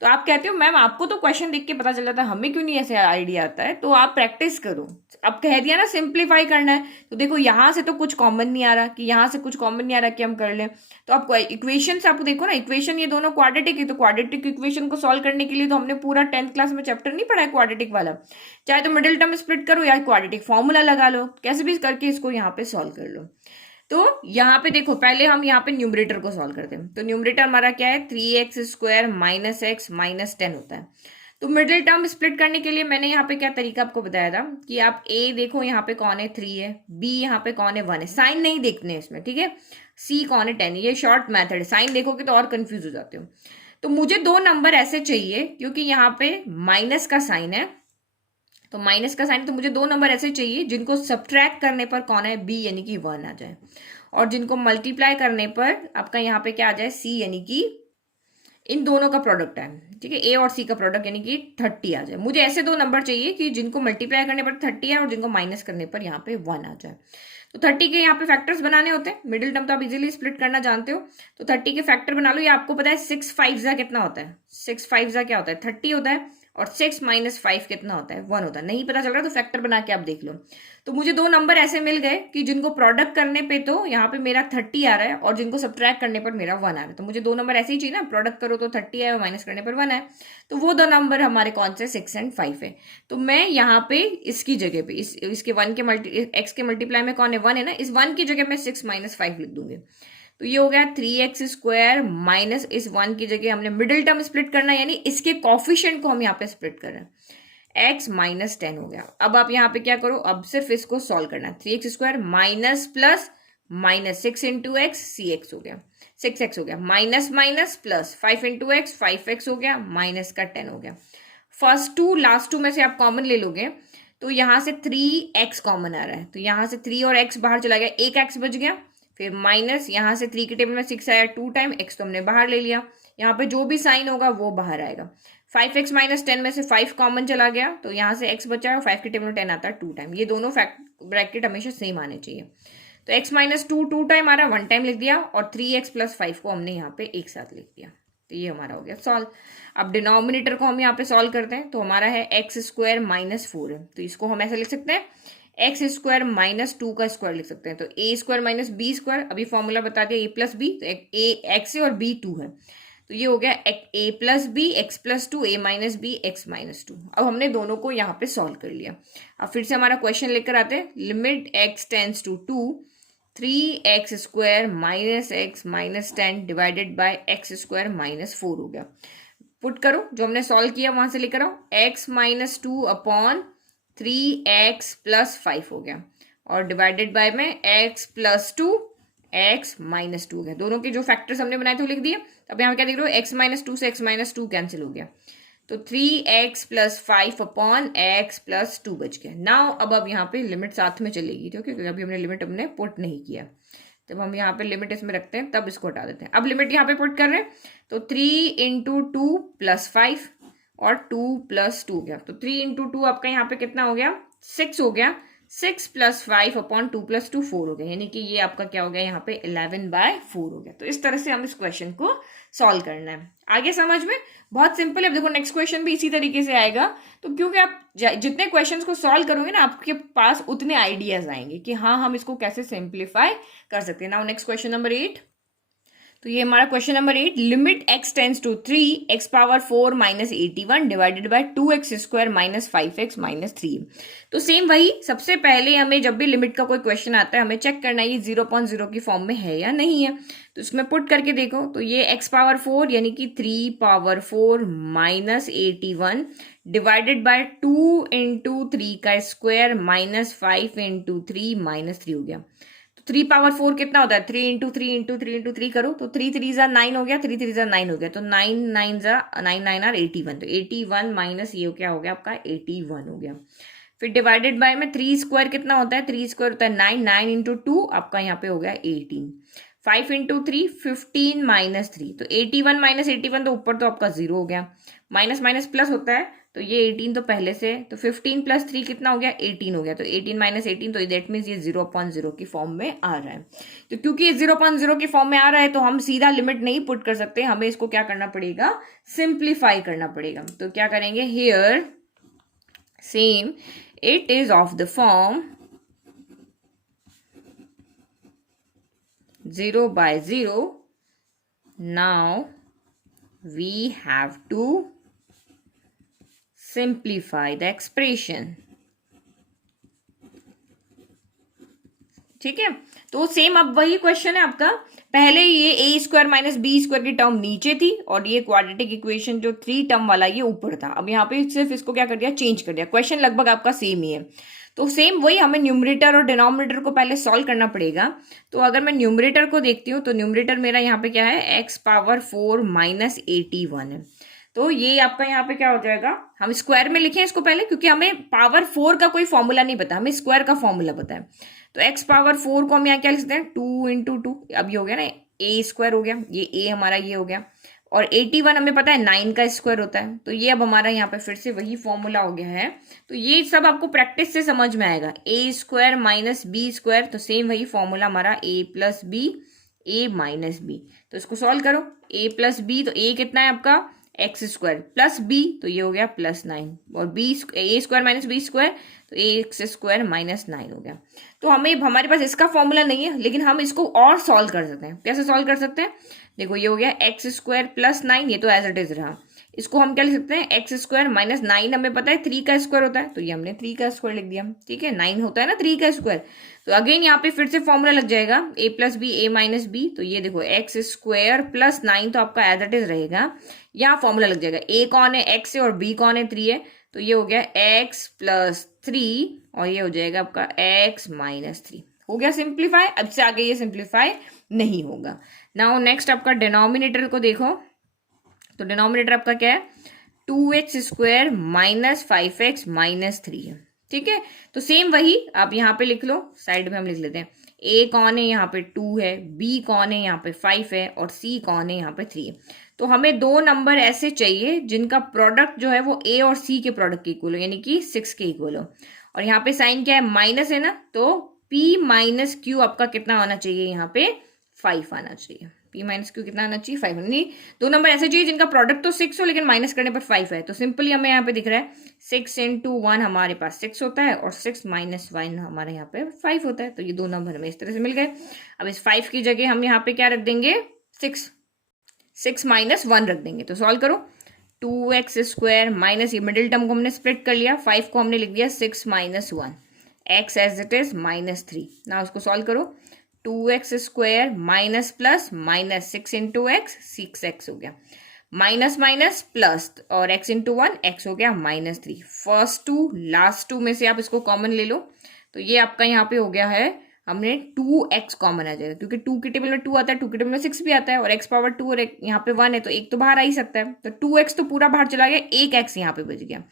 तो आप कहते हो मैम आपको तो क्वेश्चन देख के पता चल जाता है, हमें क्यों नहीं ऐसे आइडिया आता है। तो आप प्रैक्टिस करो। अब कह दिया ना सिंप्लीफाई करना है, तो देखो यहाँ से तो कुछ कॉमन नहीं आ रहा, कि यहाँ से कुछ कॉमन नहीं आ रहा कि हम कर लें। तो आप इक्वेशन से आप देखो ना, इक्वेशन ये दोनों क्वाड्रेटिक है, तो क्वाड्रेटिक इक्वेशन को सॉल्व करने के लिए तो हमने पूरा 10th क्लास में चैप्टर नहीं पढ़ा है क्वाड्रेटिक वाला। चाहे तो मिडिल टर्म स्प्लिट करो या क्वाड्रेटिक फॉर्मूला लगा लो, कैसे भी करके इसको यहाँ पे सॉल्व कर लो। तो यहाँ पे देखो, पहले हम यहाँ पे न्यूमरेटर को सॉल्व करते हैं। तो न्यूमरेटर हमारा क्या है, 3x² - x - 10 होता है। तो मिडिल टर्म स्प्लिट करने के लिए मैंने यहाँ पे क्या तरीका आपको बताया था, कि आप a देखो यहाँ पे कौन है, 3 है, b यहाँ पे कौन है, 1 है, साइन नहीं देखने हैं इसमें, ठीक है, c कौन है, 10। ये शॉर्ट मेथड है, साइन देखोगे तो और कंफ्यूज हो जाते हो। तो मुझे 2 नंबर ऐसे चाहिए, क्योंकि यहाँ पे माइनस का साइन है, तो माइनस का साइन, तो मुझे 2 नंबर ऐसे चाहिए जिनको सब्ट्रैक्ट करने पर कौन है, b यानी कि 1 आ जाए, और जिनको मल्टीप्लाई करने पर आपका यहाँ पे क्या आ जाए, c यानी कि इन दोनों का प्रोडक्ट है, ठीक है, a और c का प्रोडक्ट यानी कि 30 आ जाए। मुझे ऐसे 2 नंबर चाहिए कि जिनको मल्टीप्लाई करने पर 30 है और जिनको माइनस करने पर यहाँ पे 1 आ जाए। तो 30 के यहाँ पे फैक्टर्स बनाने होते हैं, मिडिल टर्म तो आप इजीली स्प्लिट करना जानते हो। तो 30 के फैक्टर बना लो। ये आपको पता है 6 5 कितना होता है, 6 5 क्या होता है, 30 होता है, और 6 - 5 कितना होता है, 1 होता है। नहीं पता चल रहा तो फैक्टर बना के आप देख लो। तो मुझे 2 नंबर ऐसे मिल गए कि जिनको प्रोडक्ट करने पे तो यहाँ पे मेरा 30 आ रहा है, और जिनको सब्ट्रैक्ट करने पर मेरा 1 आ रहा है। तो मुझे 2 नंबर ऐसे ही चाहिए ना, प्रोडक्ट करो तो 30 है और माइनस करने पर 1 है। तो वो 2 नंबर हमारे कौन से, 6 और 5 है। तो मैं यहाँ पे इसकी जगह पे इसके 1 के एक्स के मल्टीप्लाई में कौन है, 1 है ना, इस 1 की जगह में 6 - 5 लिख दूंगी। तो ये हो गया 3x² माइनस इस 1 की जगह हमने मिडिल टर्म स्प्लिट करना है, यानी इसके कॉफिशिएंट को हम यहाँ पे स्प्लिट कर रहे हैं, x - 10 हो गया। अब आप यहाँ पे क्या करो, अब सिर्फ इसको सॉल्व करना है, 3x² minus plus minus 6 × x 6x हो गया, 6x हो गया, minus minus plus 5 × x 5x हो गया, माइनस का 10 हो गया। फर्स्ट 2 लास्ट 2 में से आप कॉमन ले लोगे, तो यहाँ से 3x कॉमन आ रहा है, तो यहाँ से 3 और x बाहर चला गया, एक x बच गया, फिर माइनस यहाँ से 3 के टेबल में 6 आया 2 टाइम, x तो हमने बाहर ले लिया, यहाँ पे जो भी साइन होगा वो बाहर आएगा। 5x - 10 में से 5 कॉमन चला गया, तो यहाँ से x बचा है और 5 के टेबल में 10 आता है 2 टाइम। ये दोनों ब्रैकेट हमेशा सेम आने चाहिए। तो x - 2 2 टाइम आ रहा है, 1 टाइम लिख दिया, और 3x + 5 को हमने यहाँ पे एक साथ लिख दिया। तो ये हमारा हो गया सॉल्व। अब डिनोमिनेटर को हम यहाँ पे सॉल्व करते हैं, तो हमारा है x² - 4 है, तो इसको हम ऐसे लिख सकते हैं x² - 2 का स्क्वायर लिख सकते हैं। तो a² - b², अभी फॉर्मूला बता दिया a + b, तो a x है और b 2 है, तो ये हो गया a + b x + 2 a - b x - 2। अब हमने दोनों को यहाँ पे सॉल्व कर लिया। अब फिर से हमारा क्वेश्चन लेकर आते हैं, limit x tends to 2 3x² - x - 10 divided by x² - 4 हो गया। पुट करो, जो हमने सॉल्व किया वहां से लेकर आओ, x - 2 अपॉन 3x + 5 हो गया, और डिवाइडेड बाय में x + 2 एक्स माइनस टू हो गया। दोनों के जो फैक्टर्स हमने बनाए थे वो लिख दिए। अब यहाँ क्या देख रहे हो, एक्स माइनस टू से एक्स माइनस टू कैंसिल हो गया, तो 3x plus 5 upon x plus two बच गया। नाउ अब यहाँ पे लिमिट साथ में चलेगी, ठीक है, क्योंकि अभी हमने लिमिट अपने पुट नहीं किया। जब हम यहाँ पे लिमिट इसमें रखते हैं तब इसको हटा देते हैं। अब लिमिट यहाँ पे पुट कर रहे हैं, तो 3 इंटू टू प्लस 5 और 2 प्लस 2 हो गया। तो 3 इंटू टू आपका यहाँ पे कितना हो गया, 6 हो गया। 6 प्लस 5 अपॉन 2 प्लस 2 4 हो गया, यानी कि ये आपका क्या हो गया यहाँ पे 11/4 हो गया। तो इस तरह से हम इस क्वेश्चन को सॉल्व करना है। आगे समझ में बहुत सिंपल है। अब देखो नेक्स्ट क्वेश्चन भी इसी तरीके से आएगा। तो क्योंकि आप जितने क्वेश्चंस को सॉल्व करोगे ना, आपके पास उतने आइडियाज आएंगे कि हाँ हम इसको कैसे सिंप्लीफाई कर सकते हैं। Now next question number 8। तो ये हमारा question number 8, limit x tends to 3 x power 4 minus 81 divided by 2x square minus 5x minus 3। तो सेम वही, सबसे पहले हमें जब भी लिमिट का कोई क्वेश्चन आता है हमें चेक करना है ये 0.0 की फॉर्म में है या नहीं है। तो इसमें पुट करके देखो, तो ये x पावर 4 यानी कि 3 power 4 minus 81 divided bye 2 into 3 का स्क्वायर माइनस 5 इंटू 3 माइनस 3 हो गया। 3 पावर 4 कितना होता है, 3 इंटू 3 इंटू 3 इंटू 3 करो तो 3 3 जा 9 हो गया, 3 3 जा 9 हो गया, तो 9 9 जा 9 9 आर 81। तो 81 माइनस ये क्या हो गया आपका 81 हो गया। फिर डिवाइडेड बाय में 3 स्क्वायर कितना होता है, 3 स्क्वायर होता है 9, 9 इंटू 2 आपका यहाँ पे हो गया 18। 5 इंटू 3 15 माइनस 3, तो 81 माइनस 81 तो ऊपर तो आपका 0 हो गया, माइनस माइनस प्लस होता है, तो ये 18 तो पहले से, तो 15 प्लस 3 कितना हो गया 18 हो गया। तो 18 माइनस 18, तो दैट मीन्स ये 0.0 की फॉर्म में आ रहा है। तो क्योंकि ये 0.0 की फॉर्म में आ रहा है तो हम सीधा लिमिट नहीं पुट कर सकते, हमें इसको क्या करना पड़ेगा, सिंप्लीफाई करना पड़ेगा। तो क्या करेंगे, here same it is of the form 0/0, now we have to simplify the expression। ठीक है, तो सेम अब वही क्वेश्चन है आपका। पहले ये ए स्क्वायर माइनस बी स्क्वायर की टर्म नीचे थी और ये क्वाड्रेटिक इक्वेशन जो 3 टर्म वाला ये ऊपर था। अब यहाँ पे सिर्फ इसको क्या कर दिया, चेंज कर दिया। क्वेश्चन लगभग आपका सेम ही है। तो सेम वही, हमें न्यूमरेटर और डिनोमिनेटर को पहले सॉल्व करना पड़ेगा। तो अगर मैं न्यूमरेटर को देखती हूँ तो न्यूमरेटर मेरा यहाँ पे क्या है, एक्स पावर 4 माइनस 81 है। तो ये आपका यहाँ पे क्या हो जाएगा, हम स्क्वायर में लिखें इसको पहले, क्योंकि हमें पावर 4 का कोई फॉर्मूला नहीं पता, हमें स्क्वायर का फॉर्मूला पता है। तो एक्स पावर 4 को हम यहाँ क्या लिख सकते हैं, 2 इंटू 2, अब ये हो गया ना ए स्क्वायर हो गया, ये ए हमारा ये हो गया, और 81 हमें पता है 9 का स्क्वायर होता है। तो ये अब हमारा यहाँ पे फिर से वही फॉर्मूला हो गया है। तो ये सब आपको प्रैक्टिस से समझ में आएगा, ए स्क्वायर माइनस बी स्क्वायर, तो सेम वही फॉर्मूला हमारा ए प्लस बी, ए माइनस बी। तो इसको सॉल्व करो, ए प्लस बी, तो ए कितना है आपका एक्स स्क्वायर प्लस बी, तो ये हो गया प्लस 9, और बी ए स्क्वायर माइनस बी स्क्वायर, तो ए एक्स स्क्वायर माइनस 9 हो गया। तो हमें हमारे पास इसका फॉर्मूला नहीं है, लेकिन हम इसको और सॉल्व कर सकते हैं। कैसे सॉल्व कर सकते हैं, देखो ये हो गया एक्स स्क्वायर प्लस 9, ये तो एज इट इज रहा। इसको हम क्या लिख सकते हैं, एक्स स्क्वायर माइनस 9 हमें पता है 3 का स्क्वायर होता है, तो ये हमने 3 का स्क्वायर लिख दिया। ठीक है, 9 होता है ना 3 का स्क्वायर, तो अगेन यहाँ पे फिर से फॉर्मूला लग जाएगा, ए प्लस बी, ए माइनस बी। तो ये देखो एक्स स्क्वायर प्लस 9 तो आपका एज इट इज रहेगा, यहाँ फॉर्मूला लग जाएगा, ए कौन है एक्स है और बी कौन है 3 है, तो ये हो गया एक्स प्लस 3 और ये हो जाएगा आपका एक्स माइनस 3। हो गया सिंप्लीफाई, अब से आगे ये सिंप्लीफाई नहीं होगा। नाउ नेक्स्ट आपका डिनोमिनेटर को देखो, तो डिनोमिनेटर आपका क्या है, 2x square minus 5x minus 3 है। ठीक है, तो सेम वही आप यहाँ पे लिख लो, साइड में हम लिख लेते हैं, a कौन है यहाँ पे 2 है, b कौन है यहाँ पे 5 है, और c कौन है यहाँ पे 3 है। तो हमें दो नंबर ऐसे चाहिए जिनका प्रोडक्ट जो है वो a और c के प्रोडक्ट के इक्वल हो, यानी कि 6 के इक्वल हो। और यहाँ पे साइन क्या है, माइनस है ना, तो p माइनस q आपका कितना आना चाहिए, यहाँ पे 5 आना चाहिए। p माइनस क्यू कितना आना चाहिए, 5। नहीं, दो नंबर ऐसे चाहिए जिनका प्रोडक्ट तो 6 हो लेकिन माइनस करने पर 5 है। तो सिंपली हमें यहाँ पे दिख रहा है 6 इंटू 1 हमारे पास 6 होता है, और 6 माइनस 1 हमारे यहाँ पे 5 होता है। तो ये दो नंबर हमें इस तरह से मिल गए। अब इस 5 की जगह हम यहाँ पे क्या रख देंगे, 6 माइनस 1 रख देंगे। तो सॉल्व करो, 2x स्क्वायर माइनस, ये मिडिल टर्म को हमने स्प्लिट कर लिया, 5 को हमने लिख दिया 6 minus 1, x as it is minus 3। ना उसको सॉल्व करो, 2x square minus plus minus 6 into x, 6x हो गया, माइनस माइनस प्लस, और x इंटू 1 x हो गया minus 3। First two last two में से आप इसको कॉमन ले लो, तो ये आपका यहाँ पे हो गया है हमने 2x कॉमन आ जाएगा, क्योंकि 2 के टेबल में 2 आता है, 2 के टेबल में 6 भी आता है, और x पावर 2 और यहाँ पे 1 है, तो एक तो बाहर आ ही सकता है, तो 2x तो पूरा बाहर चला गया, एक x यहाँ पे बच गया।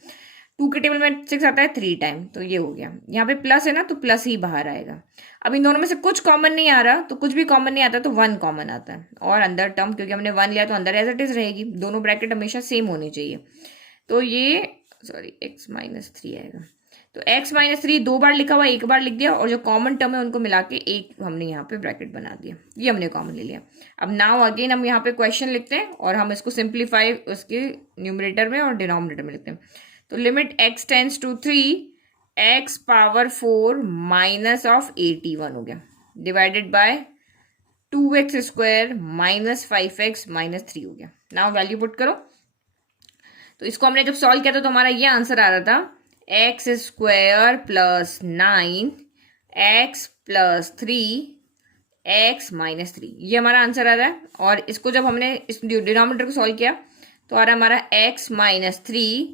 2 के टेबल में 6 आता है 3 टाइम, तो ये हो गया। यहाँ पे प्लस है ना, तो प्लस ही बाहर आएगा। अब इन दोनों में से कुछ कॉमन नहीं आ रहा, तो कुछ भी कॉमन नहीं आता, तो 1 कॉमन आता है, और अंदर टर्म क्योंकि हमने 1 लिया तो अंदर एज इट इज रहेगी, दोनों ब्रैकेट हमेशा सेम होनी चाहिए। तो ये x -3 आएगा। तो x -3 2 बार लिखा हुआ, एक बार लिख दिया, और जो कॉमन टर्म है उनको मिला के एक हमने यहाँ पे ब्रैकेट बना दिया, ये हमने कॉमन ले लिया। अब नाउ अगेन हम यहाँ पे क्वेश्चन लिखते हैं, और हम इसको सिंप्लीफाई उसके न्यूमरेटर में और डिनोमिनेटर में लिखते हैं। तो limit x tends to 3 x power 4 minus of 81 हो गया, divided by 2x square minus 5x minus 3 हो गया। नाउ वैल्यू पुट करो। तो इसको हमने जब सॉल्व किया था तो हमारा ये आंसर आ रहा था x square plus 9 x plus 3 x minus 3, ये हमारा आंसर आ रहा है। और इसको जब हमने इस डिनोमिनेटर को सॉल्व किया तो आ रहा है हमारा x -3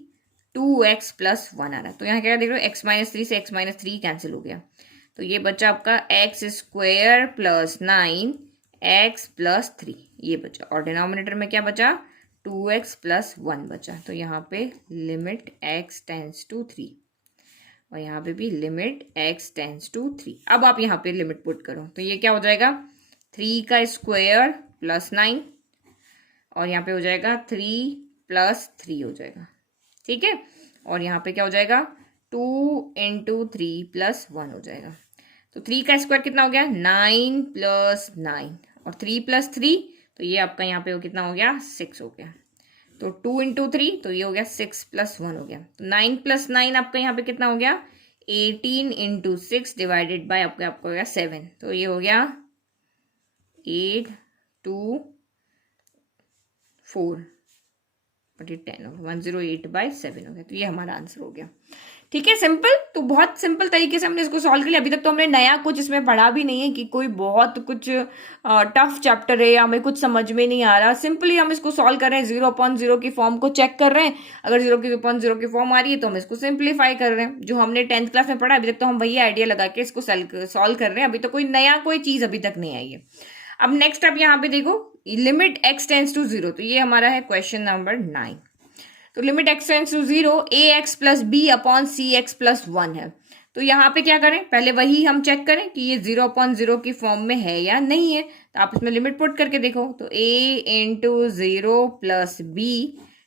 2x प्लस 1 आ रहा है। तो यहाँ क्या देख रहे हो, x -3 से x -3 कैंसिल हो गया, तो ये बचा आपका x square plus 9 x plus 3, ये बचा। और डिनोमिनेटर में क्या बचा, 2x प्लस 1 बचा। तो यहाँ पे लिमिट x टेंड्स टू 3, और यहाँ पे भी लिमिट x टेंड्स टू 3। अब आप यहाँ पे लिमिट पुट करो, तो ये क्या हो जाएगा, 3 का स्क्वायर प्लस 9, और यहाँ पे हो जाएगा 3 प्लस 3 हो जाएगा, ठीक है। और यहाँ पे क्या हो जाएगा, 2 × 3 प्लस 1 हो जाएगा। तो 3 का स्क्वायर कितना हो गया, 9 प्लस 9, और 3 प्लस 3, तो ये आपका यहाँ पे कितना हो गया, 6 हो गया। तो 2 × 3, तो ये हो गया 6 प्लस 1 हो गया। तो 9 प्लस 9 आपका यहाँ पे कितना हो गया, 18 × 6 डिवाइडेड बाय आपका हो गया 7, तो ये हो गया 8 2 4 10 हो गया, 108/7 हो गया। तो ये हमारा आंसर हो गया, ठीक है। सिंपल, तो बहुत सिंपल तरीके से हमने इसको सॉल्व कर लिया। अभी तक तो हमने नया कुछ इसमें पढ़ा भी नहीं है कि कोई बहुत कुछ टफ चैप्टर है या हमें कुछ समझ में नहीं आ रहा। सिंपली हम इसको सॉल्व कर रहे हैं, 0/0 की फॉर्म को चेक कर रहे हैं। अगर 0/0 की फॉर्म आ रही है तो हम इसको सिंप्लीफाई कर रहे हैं। जो हमने 10th क्लास में पढ़ा अभी तक तो हम वही आइडिया लगा के इसको सॉल्व कर रहे हैं। अभी तो कोई नया कोई चीज अभी तक नहीं आई है। अब नेक्स्ट आप यहाँ पे देखो, लिमिट x टेंड्स टू 0, तो ये हमारा है क्वेश्चन नंबर 9। तो limit x tends to 0 ax plus b upon cx plus 1 है। तो यहाँ पे क्या करें, पहले वही हम चेक करें कि ये 0/0 की फॉर्म में है या नहीं है। तो आप इसमें लिमिट पुट करके देखो, तो a × 0 plus b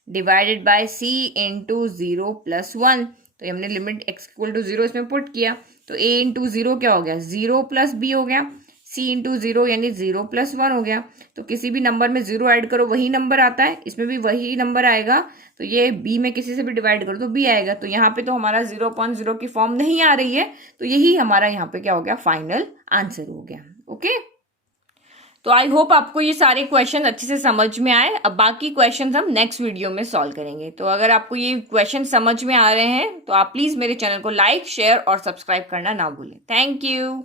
divided by c × 0 plus 1, तो हमने लिमिट x = 0 इसमें पुट किया। तो a × 0 क्या हो गया, 0 प्लस b हो गया, c × 0 यानी 0 प्लस 1 हो गया। तो किसी भी नंबर में 0 ऐड करो वही नंबर आता है, इसमें भी वही नंबर आएगा। तो ये b में किसी से भी डिवाइड करो तो b आएगा। तो यहाँ पे तो हमारा 0/0 की फॉर्म नहीं आ रही है, तो यही हमारा यहाँ पे क्या हो गया, फाइनल आंसर हो गया। ओके, तो आई होप आपको ये सारे क्वेश्चन अच्छे से समझ में आए। अब बाकी क्वेश्चन हम नेक्स्ट वीडियो में सॉल्व करेंगे। तो अगर आपको ये क्वेश्चन समझ में आ रहे हैं तो आप प्लीज मेरे चैनल को लाइक, शेयर और सब्सक्राइब करना ना भूलें। Thank you.